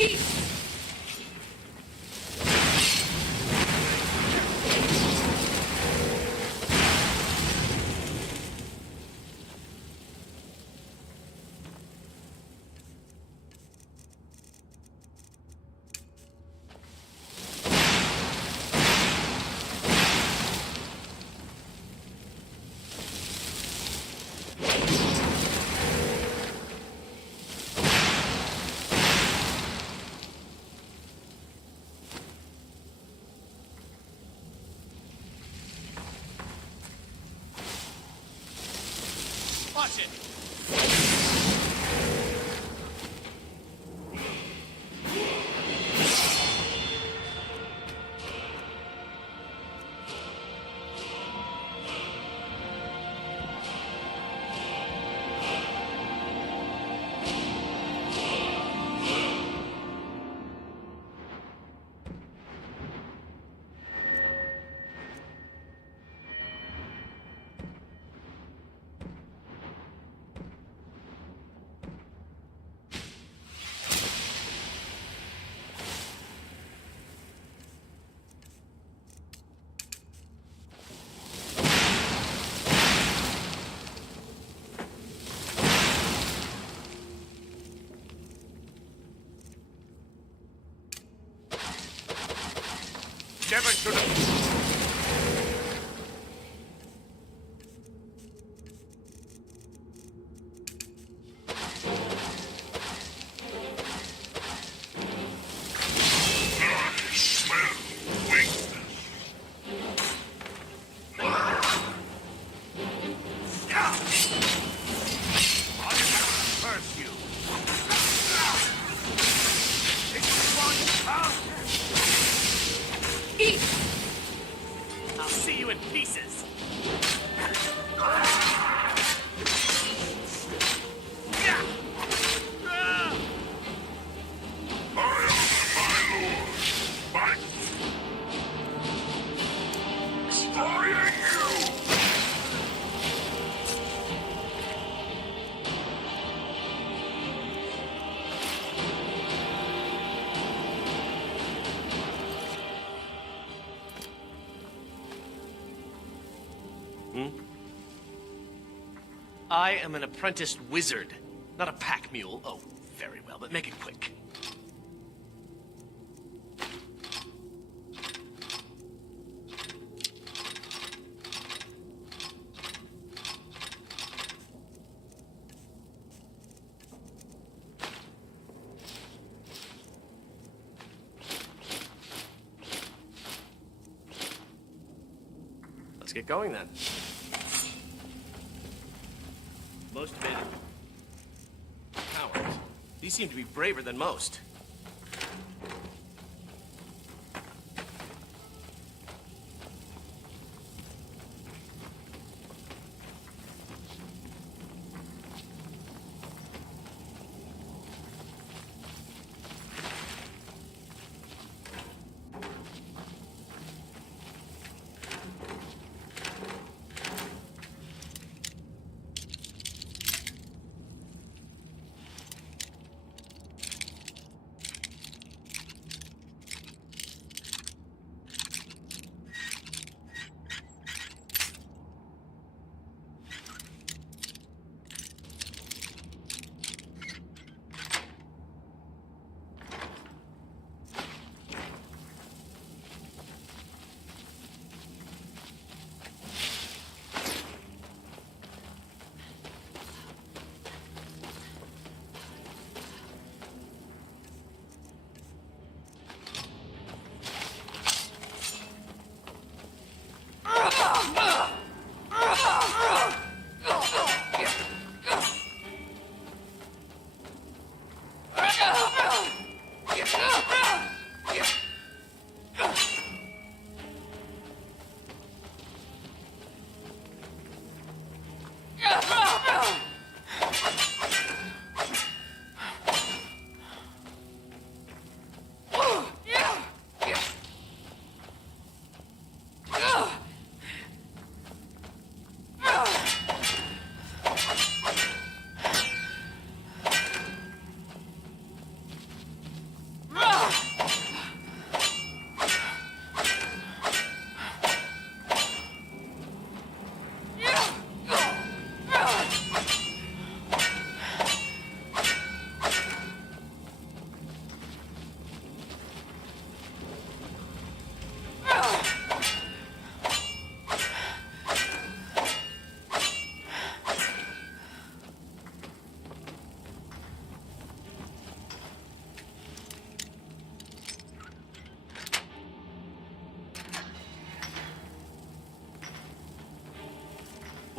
Eat! Watch it! Never should have. Eat! I'll see you in pieces. I am an apprenticed wizard, not a pack mule. Oh, very well, but make it quick. Let's get going then. Most men cowards. These seem to be braver than most.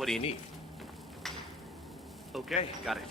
What do you need? Okay, got it.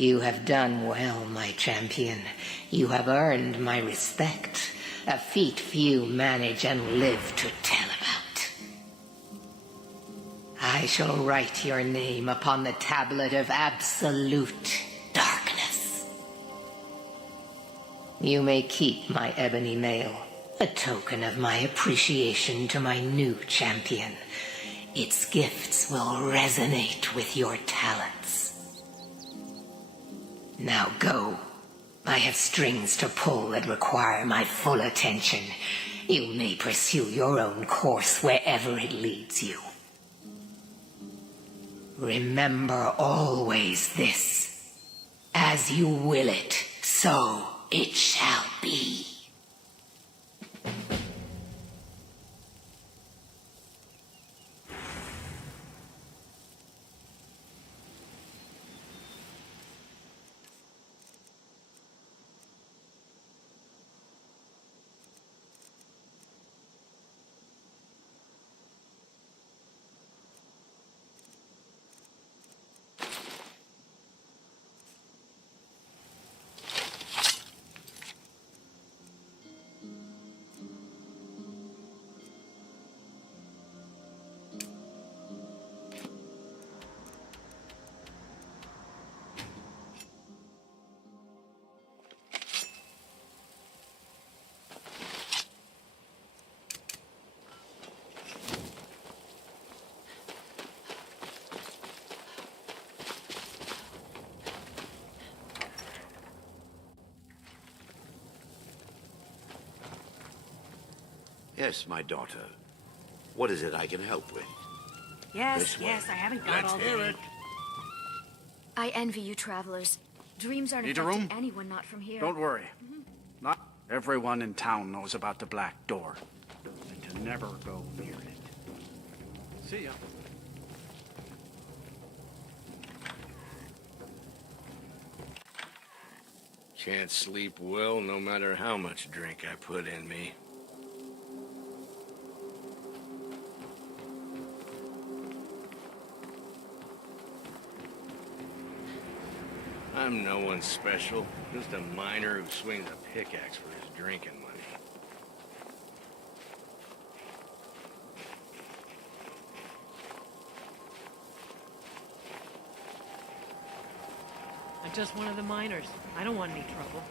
You have done well, my champion. You have earned my respect, a feat few manage and live to tell about. I shall write your name upon the tablet of absolute darkness. You may keep my ebony mail, a token of my appreciation to my new champion. Its gifts will resonate with your talents. Now go. I have strings to pull that require my full attention. You may pursue your own course wherever it leads you. Remember always this. As you will it, so it shall be. Yes, my daughter. What is it I can help with? Yes, yes, I haven't got all day. I envy you travelers. Dreams aren't Need a affecting room? anyone not from here. Don't worry. Not everyone in town knows about the Black Door. And to never go near it. See ya. Can't sleep well no matter how much drink I put in me. I'm no one special, just a miner who swings a pickaxe for his drinking money. I'm just one of the miners. I don't want any trouble.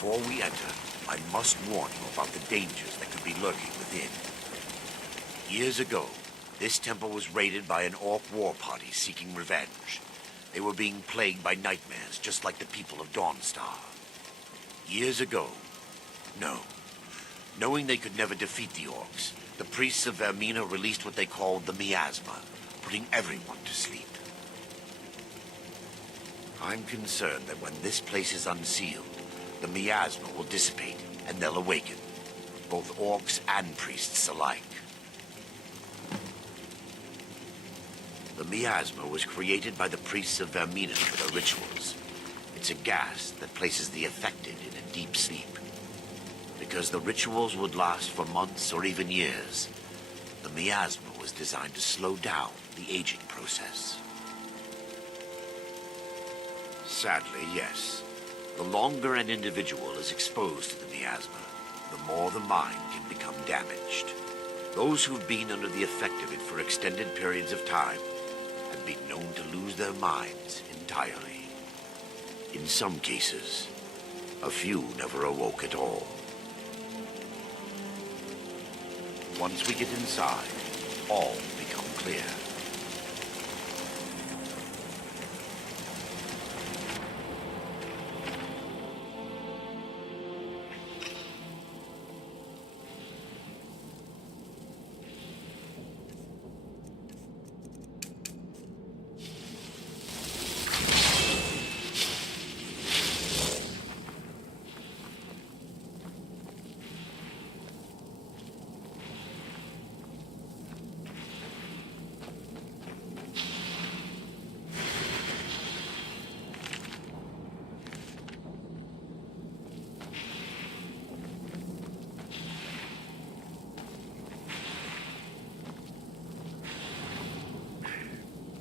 Before we enter, I must warn you about the dangers that could be lurking within. Years ago, this temple was raided by an orc war party seeking revenge. They were being plagued by nightmares, just like the people of Dawnstar. Years ago, knowing they could never defeat the orcs, the priests of Vermina released what they called the miasma, putting everyone to sleep. I'm concerned that when this place is unsealed, the miasma will dissipate and they'll awaken, both orcs and priests alike. The miasma was created by the priests of Vermina for their rituals. It's a gas that places the affected in a deep sleep. Because the rituals would last for months or even years, the miasma was designed to slow down the aging process. Sadly, yes. The longer an individual is exposed to the miasma, the more the mind can become damaged. Those who've been under the effect of it for extended periods of time have been known to lose their minds entirely. In some cases, a few never awoke at all. Once we get inside, all become clear.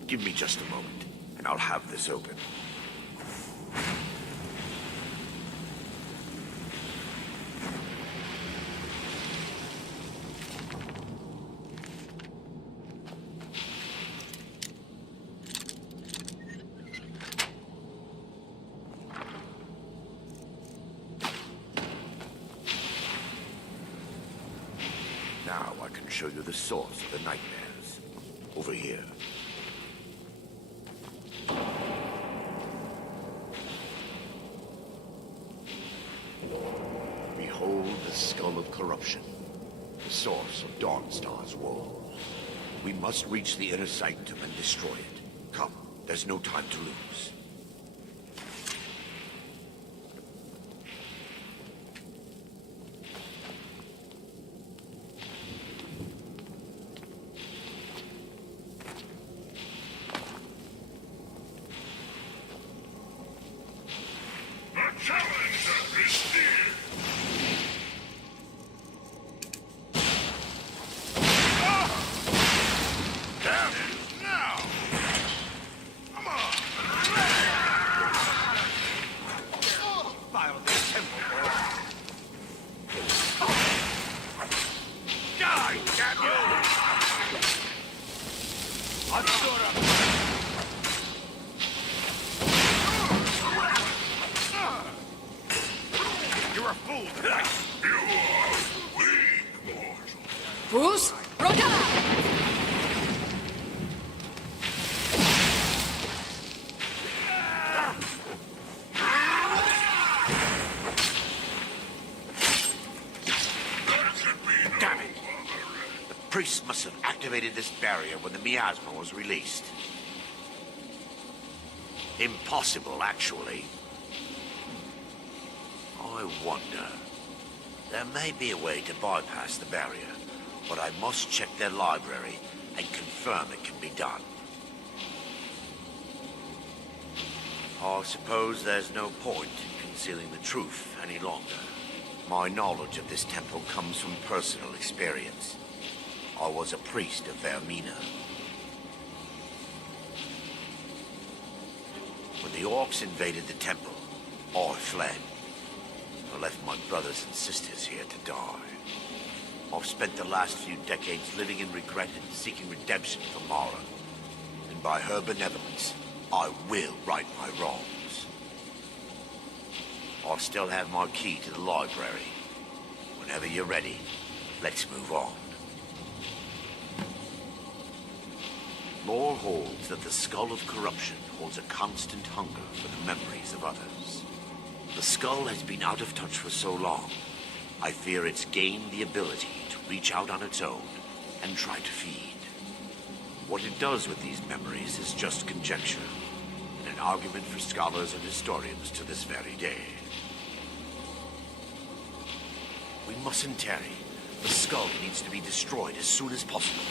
Give me just a moment, and I'll have this open. Now I can show you the source of the nightmares. Over here. Behold the skull of corruption, the source of Dawnstar's woe. We must reach the inner sanctum and destroy it. Come, there's no time to lose. Bruce, Roda! Damn it! The priests must have activated this barrier when the miasma was released. Impossible, actually. I wonder. There may be a way to bypass the barrier, but I must check their library and confirm it can be done. I suppose there's no point in concealing the truth any longer. My knowledge of this temple comes from personal experience. I was a priest of Vermina. When the orcs invaded the temple, I fled. I left my brothers and sisters here to die. I've spent the last few decades living in regret and seeking redemption for Mara. And by her benevolence, I will right my wrongs. or still have Marquis to the library. Whenever you're ready, let's move on. Lore holds that the skull of corruption holds a constant hunger for the memories of others. The skull has been out of touch for so long, I fear it's gained the ability to reach out on its own and try to feed. What it does with these memories is just conjecture, and an argument for scholars and historians to this very day. We mustn't tarry. The skull needs to be destroyed as soon as possible.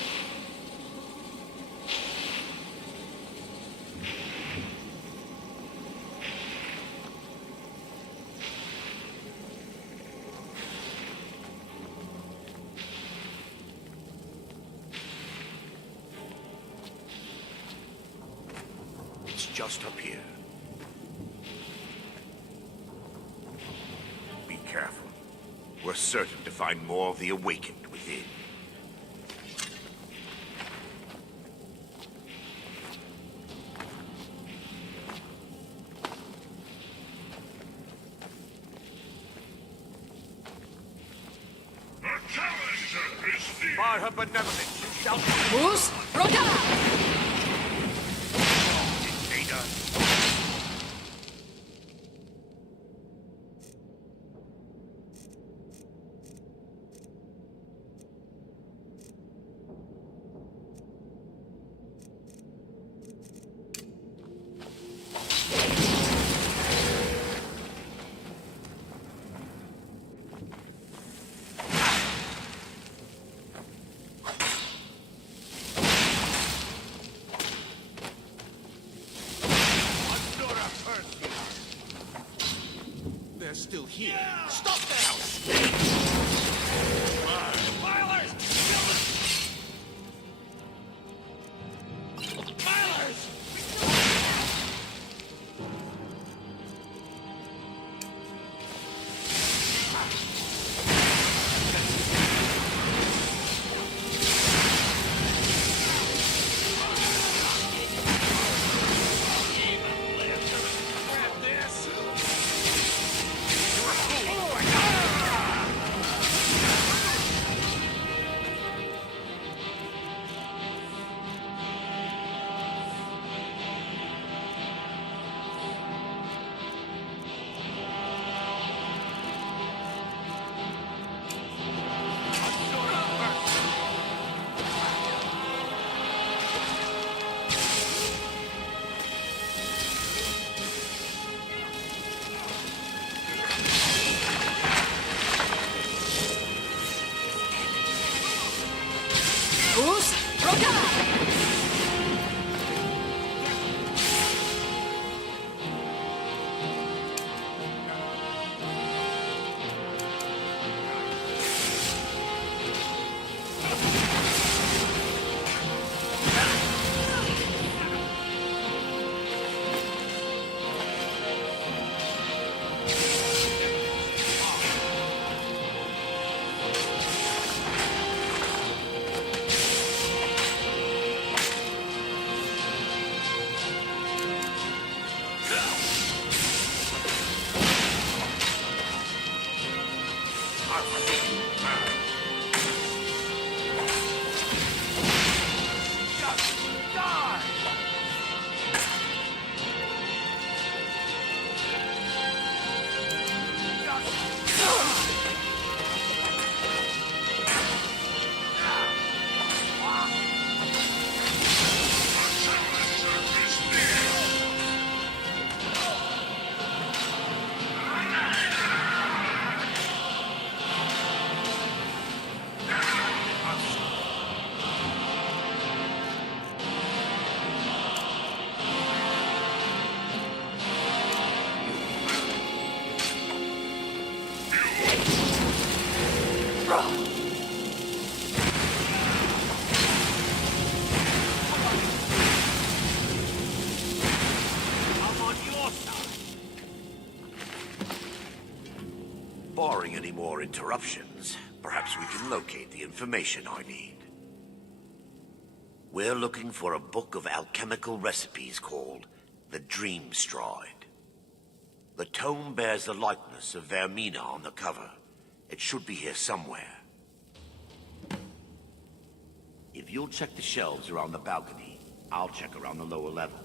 It's just up here. Be careful. We're certain to find more of the awakened within. By her benevolence, you shall Who's Roda? They're still here. Stop them! Milers! Milers! Grab this! Who's Roda? Barring any more interruptions, perhaps we can locate the information I need. We're looking for a book of alchemical recipes called The Dream Stride. The tome bears the likeness of Vermina on the cover. It should be here somewhere. If you'll check the shelves around the balcony, I'll check around the lower level.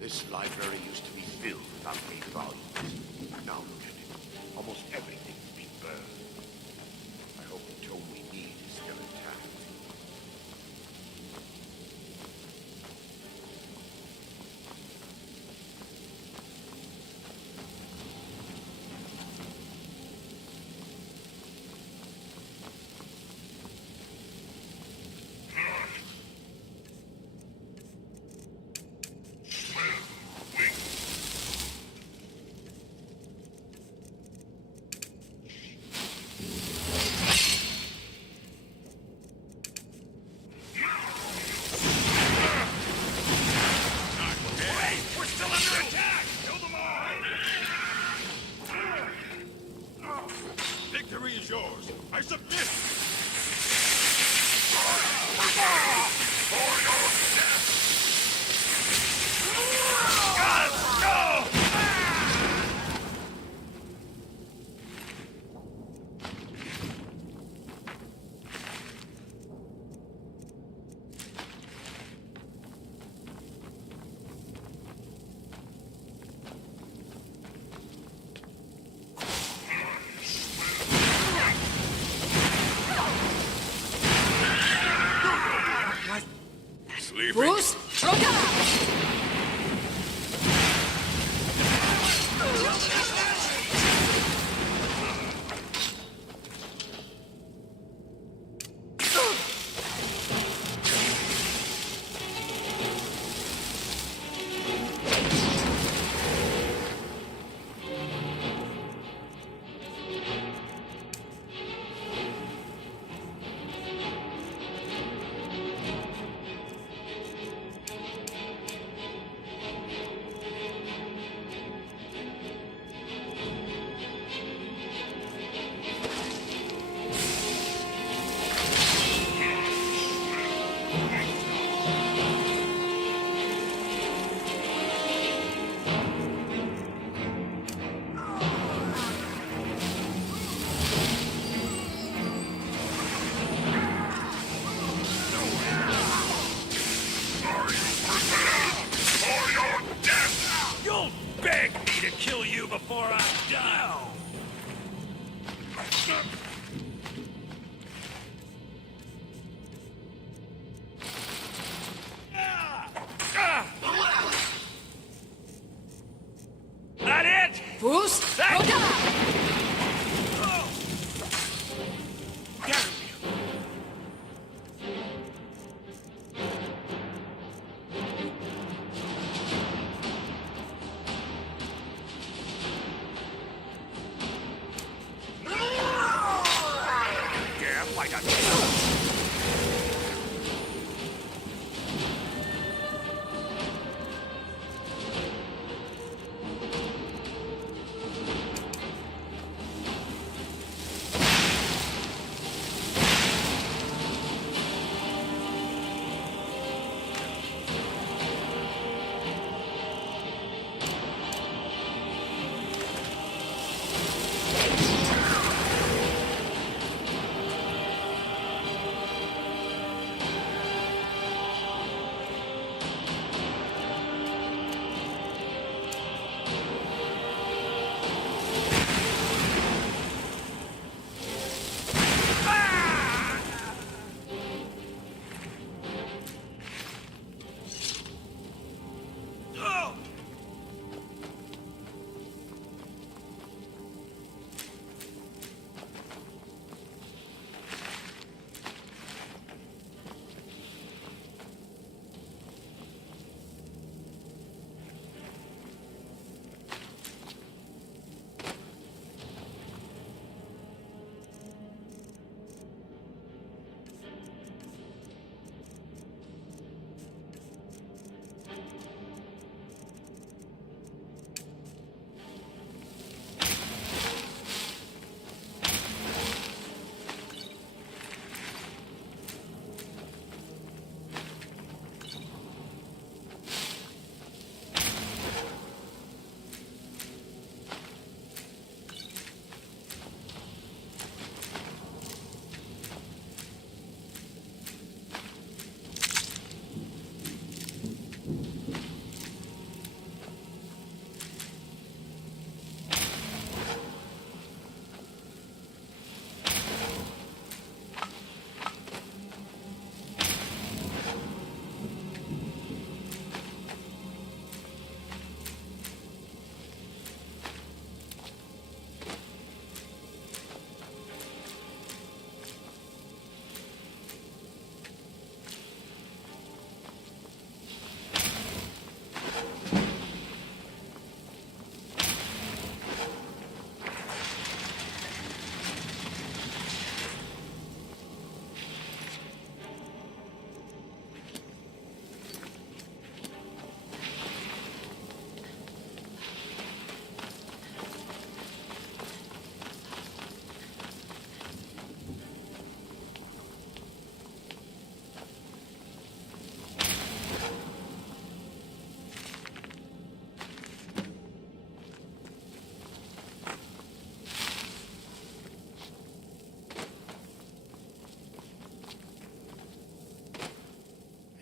This library used to be filled with outdated volumes. Now look at it. Almost everything's been burned. I hope the tome we need is still intact. Victory is yours. I submit. Bruce, look out! You'll beg me to kill you before I'm done. That it? Bruce, That... look out!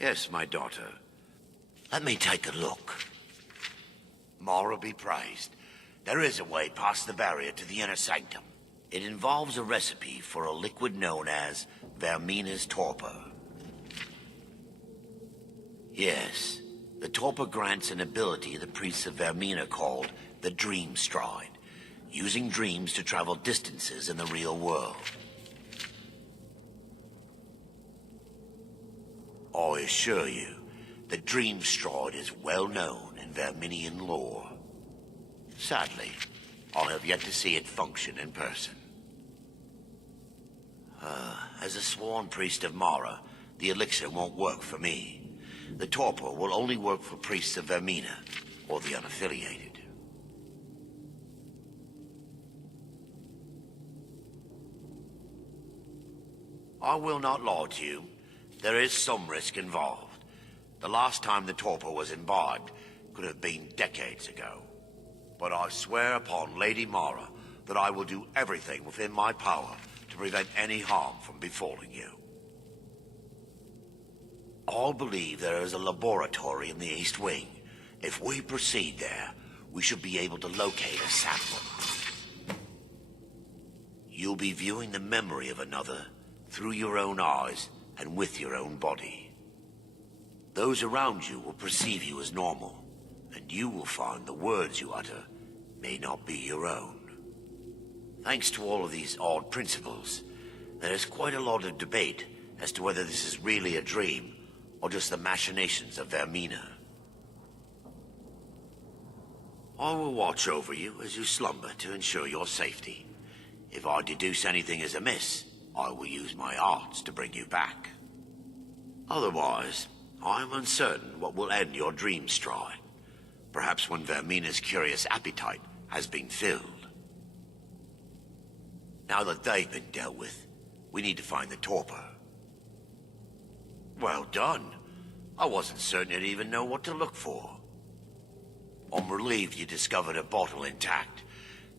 Yes, my daughter. Let me take a look. Mara be praised. There is a way past the barrier to the inner sanctum. It involves a recipe for a liquid known as Vermina's torpor. Yes, the torpor grants an ability the priests of Vermina called the Dream Stride, using dreams to travel distances in the real world. I assure you, the Dream Stride is well known in Verminian lore. Sadly, I have yet to see it function in person. As a sworn priest of Mara, the elixir won't work for me. The torpor will only work for priests of Vermina, or the unaffiliated. I will not lie to you. There is some risk involved. The last time the torpor was imbibed could have been decades ago. But I swear upon Lady Mara that I will do everything within my power to prevent any harm from befalling you. I believe there is a laboratory in the East Wing. If we proceed there, we should be able to locate a sample. You'll be viewing the memory of another through your own eyes and with your own body. Those around you will perceive you as normal, and you will find the words you utter may not be your own. Thanks to all of these odd principles, there is quite a lot of debate as to whether this is really a dream or just the machinations of Vermina. I will watch over you as you slumber to ensure your safety. If I deduce anything is amiss, I will use my arts to bring you back. Otherwise, I am uncertain what will end your dream stride. Perhaps when Vermina's curious appetite has been filled. Now that they've been dealt with, we need to find the torpor. Well done. I wasn't certain you'd even know what to look for. I'm relieved you discovered a bottle intact.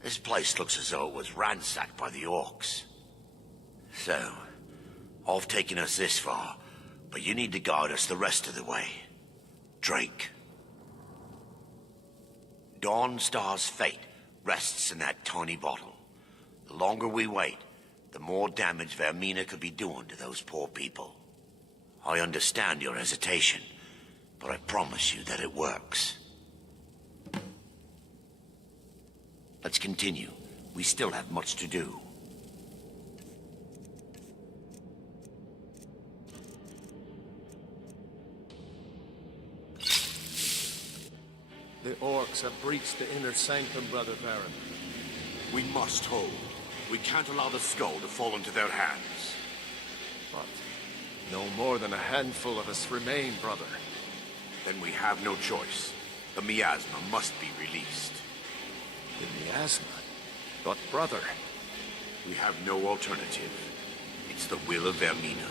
This place looks as though it was ransacked by the orcs. So, I've taken us this far, but you need to guide us the rest of the way. Drink. Dawnstar's fate rests in that tiny bottle. The longer we wait, the more damage Vermina could be doing to those poor people. I understand your hesitation, but I promise you that it works. Let's continue. We still have much to do. The orcs have breached the inner sanctum, Brother Baron. We must hold. We can't allow the skull to fall into their hands. But no more than a handful of us remain, brother. Then we have no choice. The miasma must be released. The miasma? But brother... We have no alternative. It's the will of Vermina.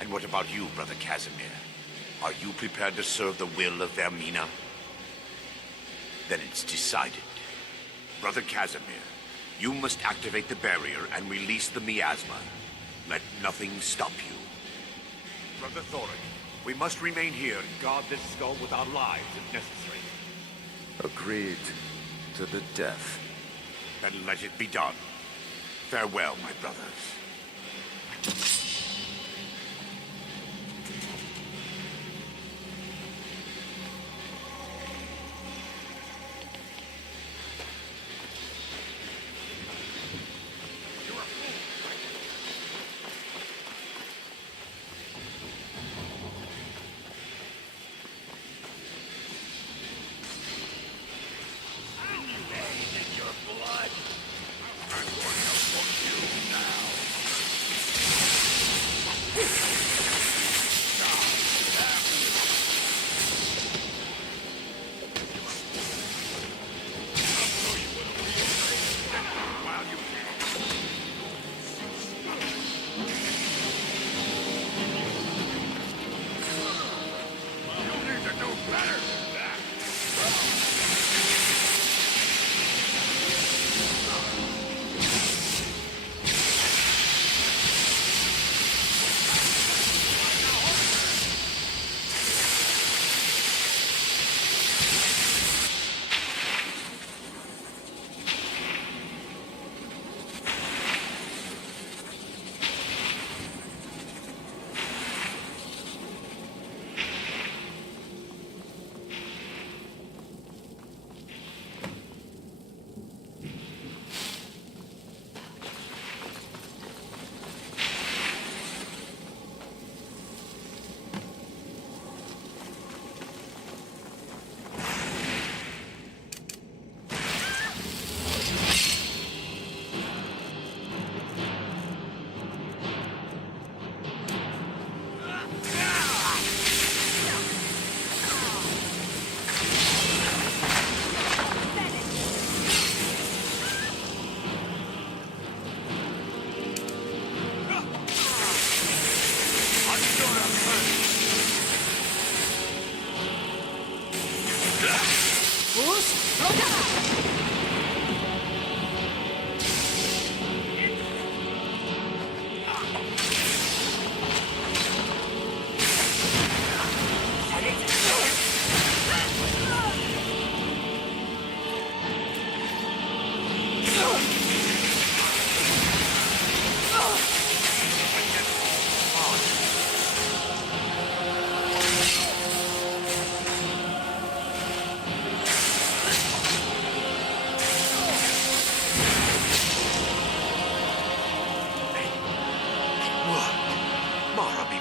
And what about you, Brother Casimir? Are you prepared to serve the will of Vermina? Then it's decided. Brother Casimir, you must activate the barrier and release the miasma. Let nothing stop you. Brother Thorin, we must remain here and guard this skull with our lives if necessary. Agreed to the death. Then let it be done. Farewell, my brothers.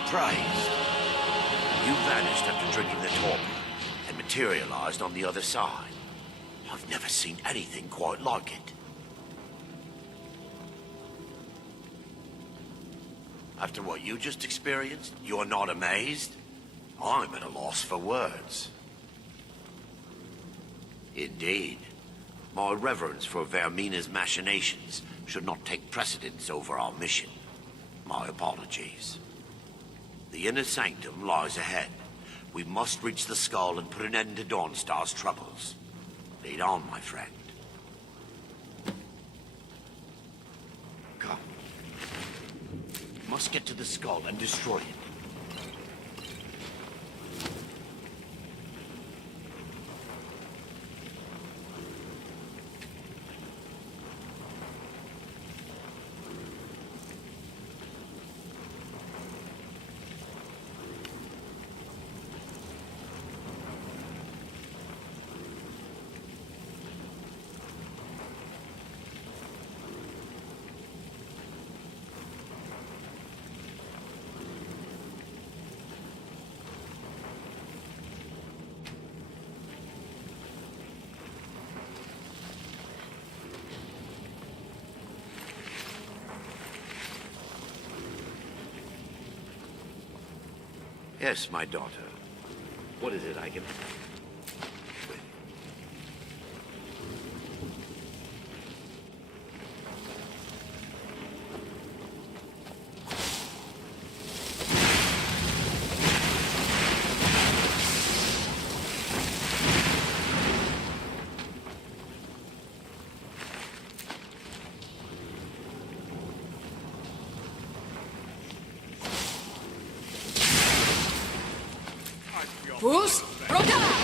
surprised. You vanished after drinking the torpor and materialized on the other side. I've never seen anything quite like it. After what you just experienced, you're not amazed? I'm at a loss for words. Indeed. My reverence for Vermina's machinations should not take precedence over our mission. My apologies. The inner sanctum lies ahead. We must reach the skull and put an end to Dawnstar's troubles. Lead on, my friend. Come. Must get to the skull and destroy it. Yes, my daughter. What is it I can... Bruce, Rhoda!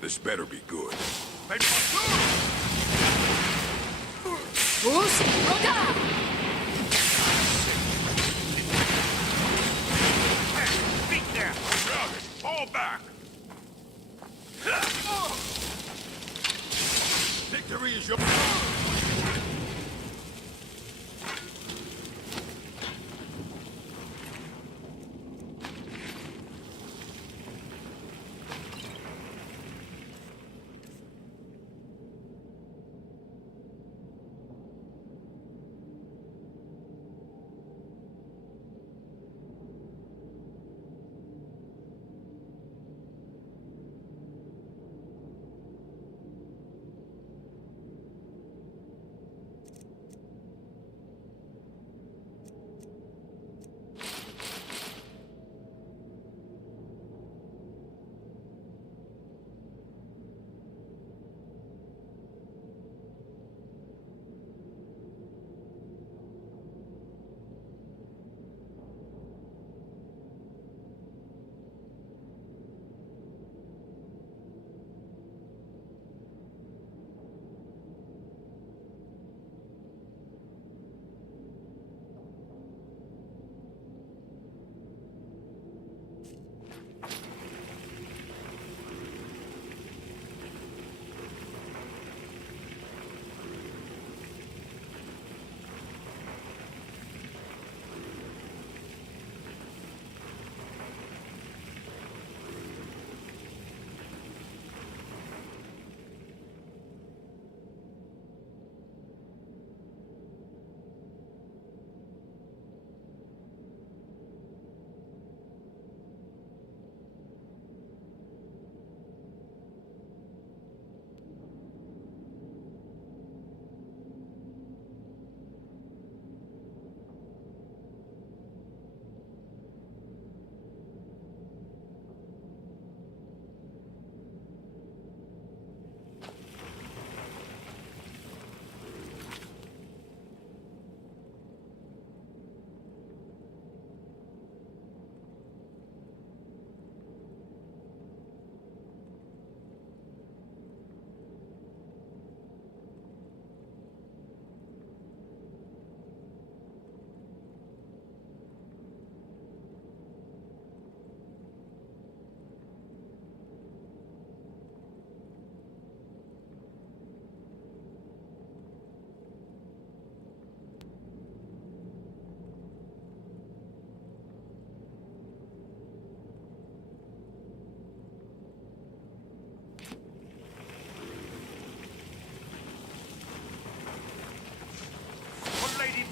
This better be good. Bruce, Rhoda! Beat there! Fall back! Victory is your...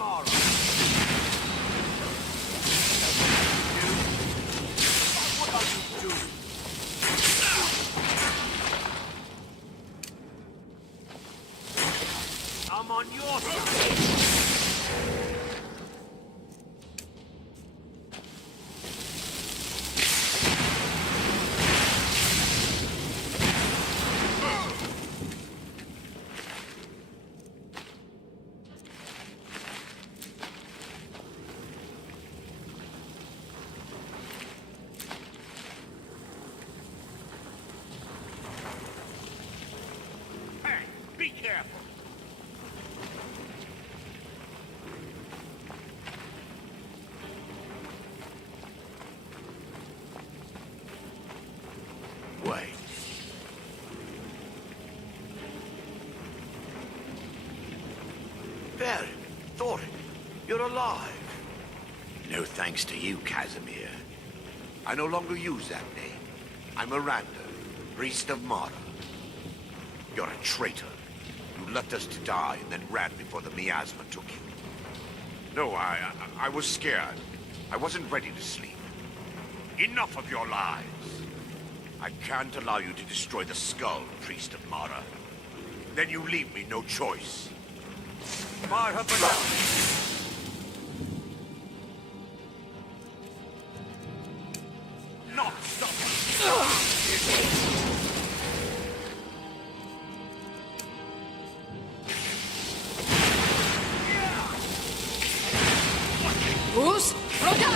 Mara. What are you doing? I'm on your side. Be careful. Wait. Baron, Thorin, you're alive. No thanks to you, Casimir. I no longer use that name. I'm Miranda, priest of Mara. You're a traitor. You left us to die and then ran before the miasma took you. No, I was scared. I wasn't ready to sleep. Enough of your lies. I can't allow you to destroy the skull, priest of Mara. Then you leave me no choice. Not stop. Who's Roda?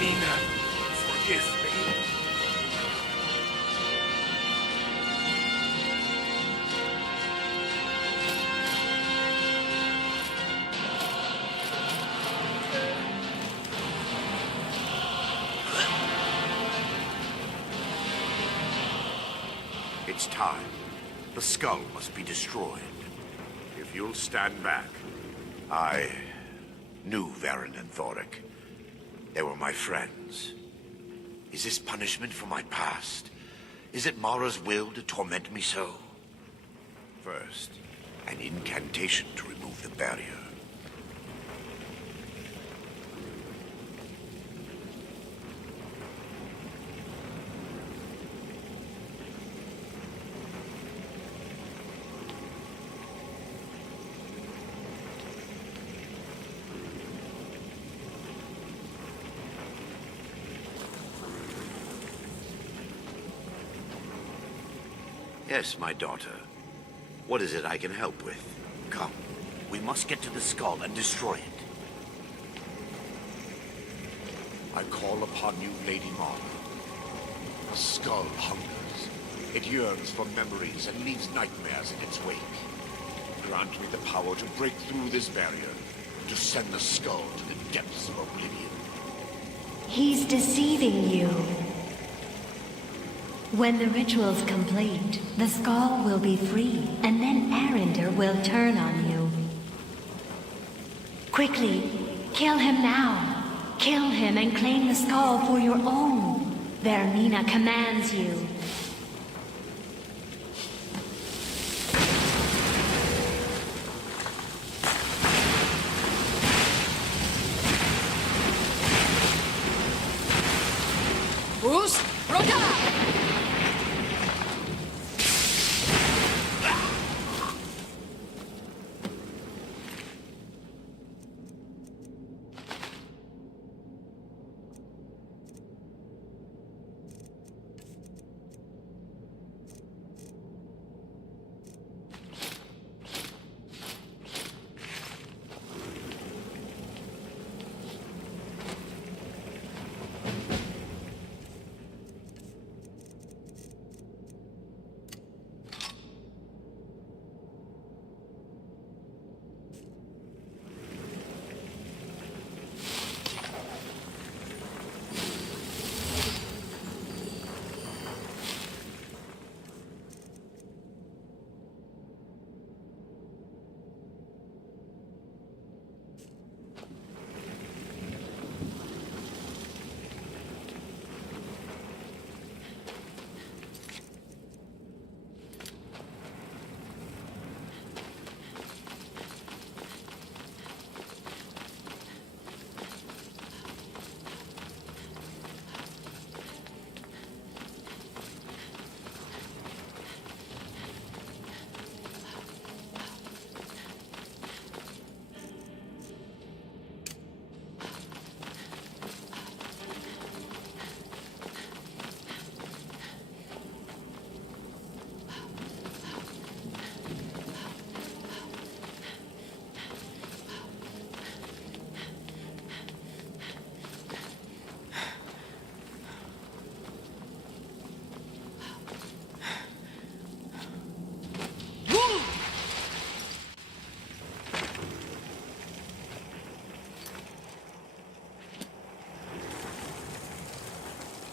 Mina, forgive me. It's time. The skull must be destroyed. If you'll stand back. I knew Varen and Thoric. They were my friends. Is this punishment for my past? Is it Mara's will to torment me so? First, an incantation to remove the barrier. Yes, my daughter. What is it I can help with? Come. We must get to the skull and destroy it. I call upon you, Lady Mara. The skull hungers. It yearns for memories and leaves nightmares in its wake. Grant me the power to break through this barrier, to send the skull to the depths of oblivion. He's deceiving you. When the ritual's complete, the skull will be free, and then Arender will turn on you. Quickly, kill him now. Kill him and claim the skull for your own. Vermina commands you. Us, Roda!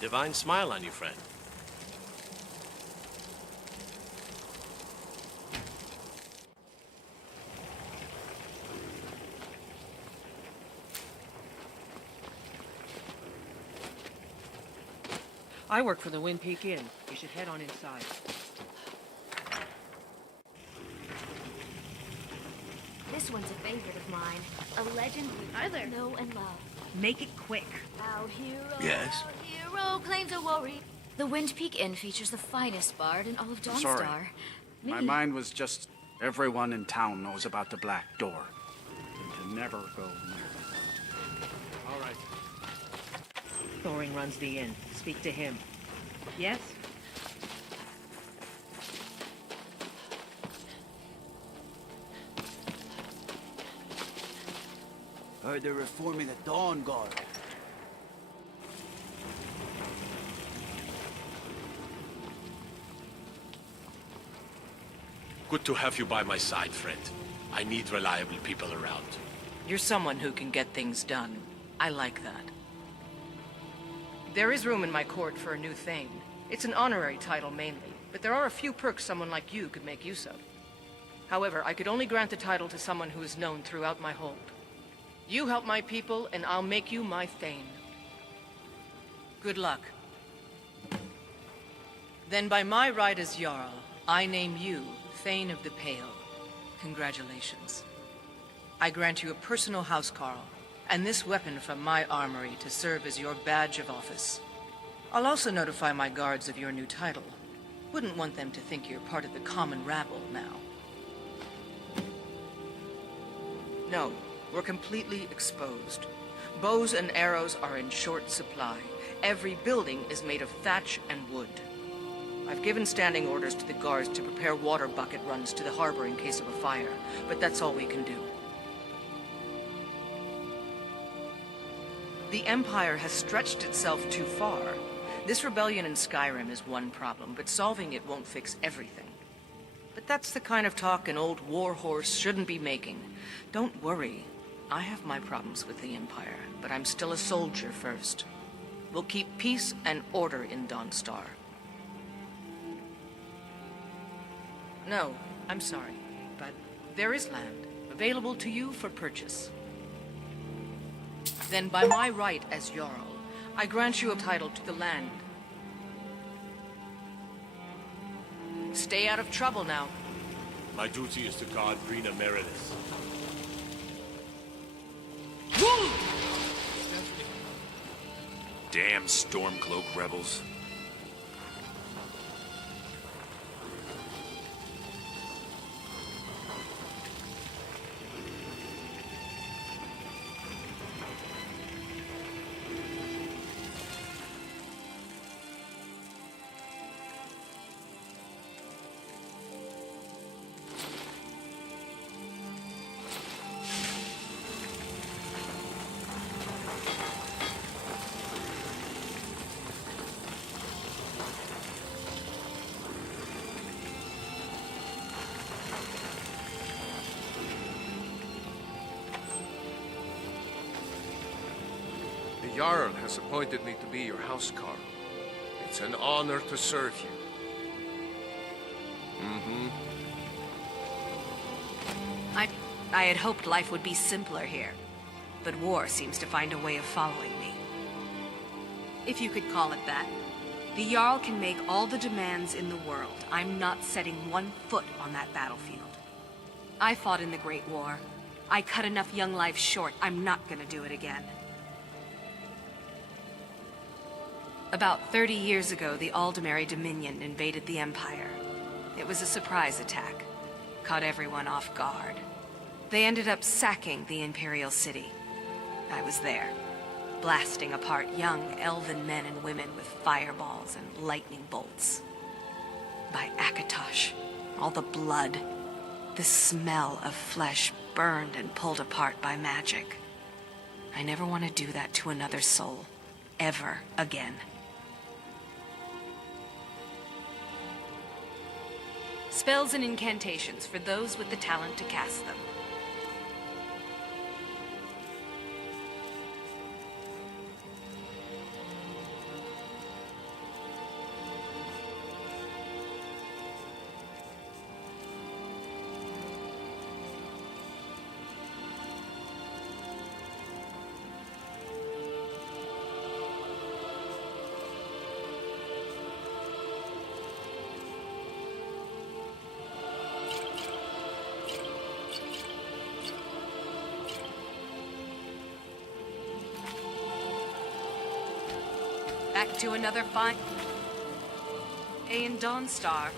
Divine smile on you, friend. I work for the Wind Peak Inn. You should head on inside. This one's a favorite of mine. A legend we know and love. Make it quick. Our hero, Yes? our hero claims a worry. The Wind Peak Inn features the finest bard in all of Dawnstar. Sorry. My mind was just everyone in town knows about the Black Door. And to never go near it. All right. Thoring runs the inn. Speak to him. Yes? Heard they're reforming the Dawn Guard. Good to have you by my side, friend. I need reliable people around. You're someone who can get things done. I like that. There is room in my court for a new Thane. It's an honorary title mainly, but there are a few perks someone like you could make use of. However, I could only grant the title to someone who is known throughout my hold. You help my people, and I'll make you my Thane. Good luck. Then by my right as Jarl, I name you Thane of the Pale. Congratulations. I grant you a personal housecarl, and this weapon from my armory to serve as your badge of office. I'll also notify my guards of your new title. Wouldn't want them to think you're part of the common rabble now. No, we're completely exposed. Bows and arrows are in short supply. Every building is made of thatch and wood. I've given standing orders to the guards to prepare water bucket runs to the harbor in case of a fire, but that's all we can do. The Empire has stretched itself too far. This rebellion in Skyrim is one problem, but solving it won't fix everything. But that's the kind of talk an old warhorse shouldn't be making. Don't worry. I have my problems with the Empire, but I'm still a soldier first. We'll keep peace and order in Dawnstar. No, I'm sorry, but there is land available to you for purchase. Then by my right as Jarl, I grant you a title to the land. Stay out of trouble now. My duty is to guard Brina Meredith. Damn Stormcloak rebels. The Jarl has appointed me to be your housecarl. It's an honor to serve you. I had hoped life would be simpler here, but war seems to find a way of following me. If you could call it that. The Jarl can make all the demands in the world. I'm not setting one foot on that battlefield. I fought in the Great War. I cut enough young lives short. I'm not gonna do it again. About 30 years ago, the Aldemary Dominion invaded the Empire. It was a surprise attack. Caught everyone off guard. They ended up sacking the Imperial City. I was there, blasting apart young elven men and women with fireballs and lightning bolts. By Akatosh, all the blood, the smell of flesh burned and pulled apart by magic. I never want to do that to another soul, ever again. Spells and incantations for those with the talent to cast them. Back to another fine day in Dawnstar.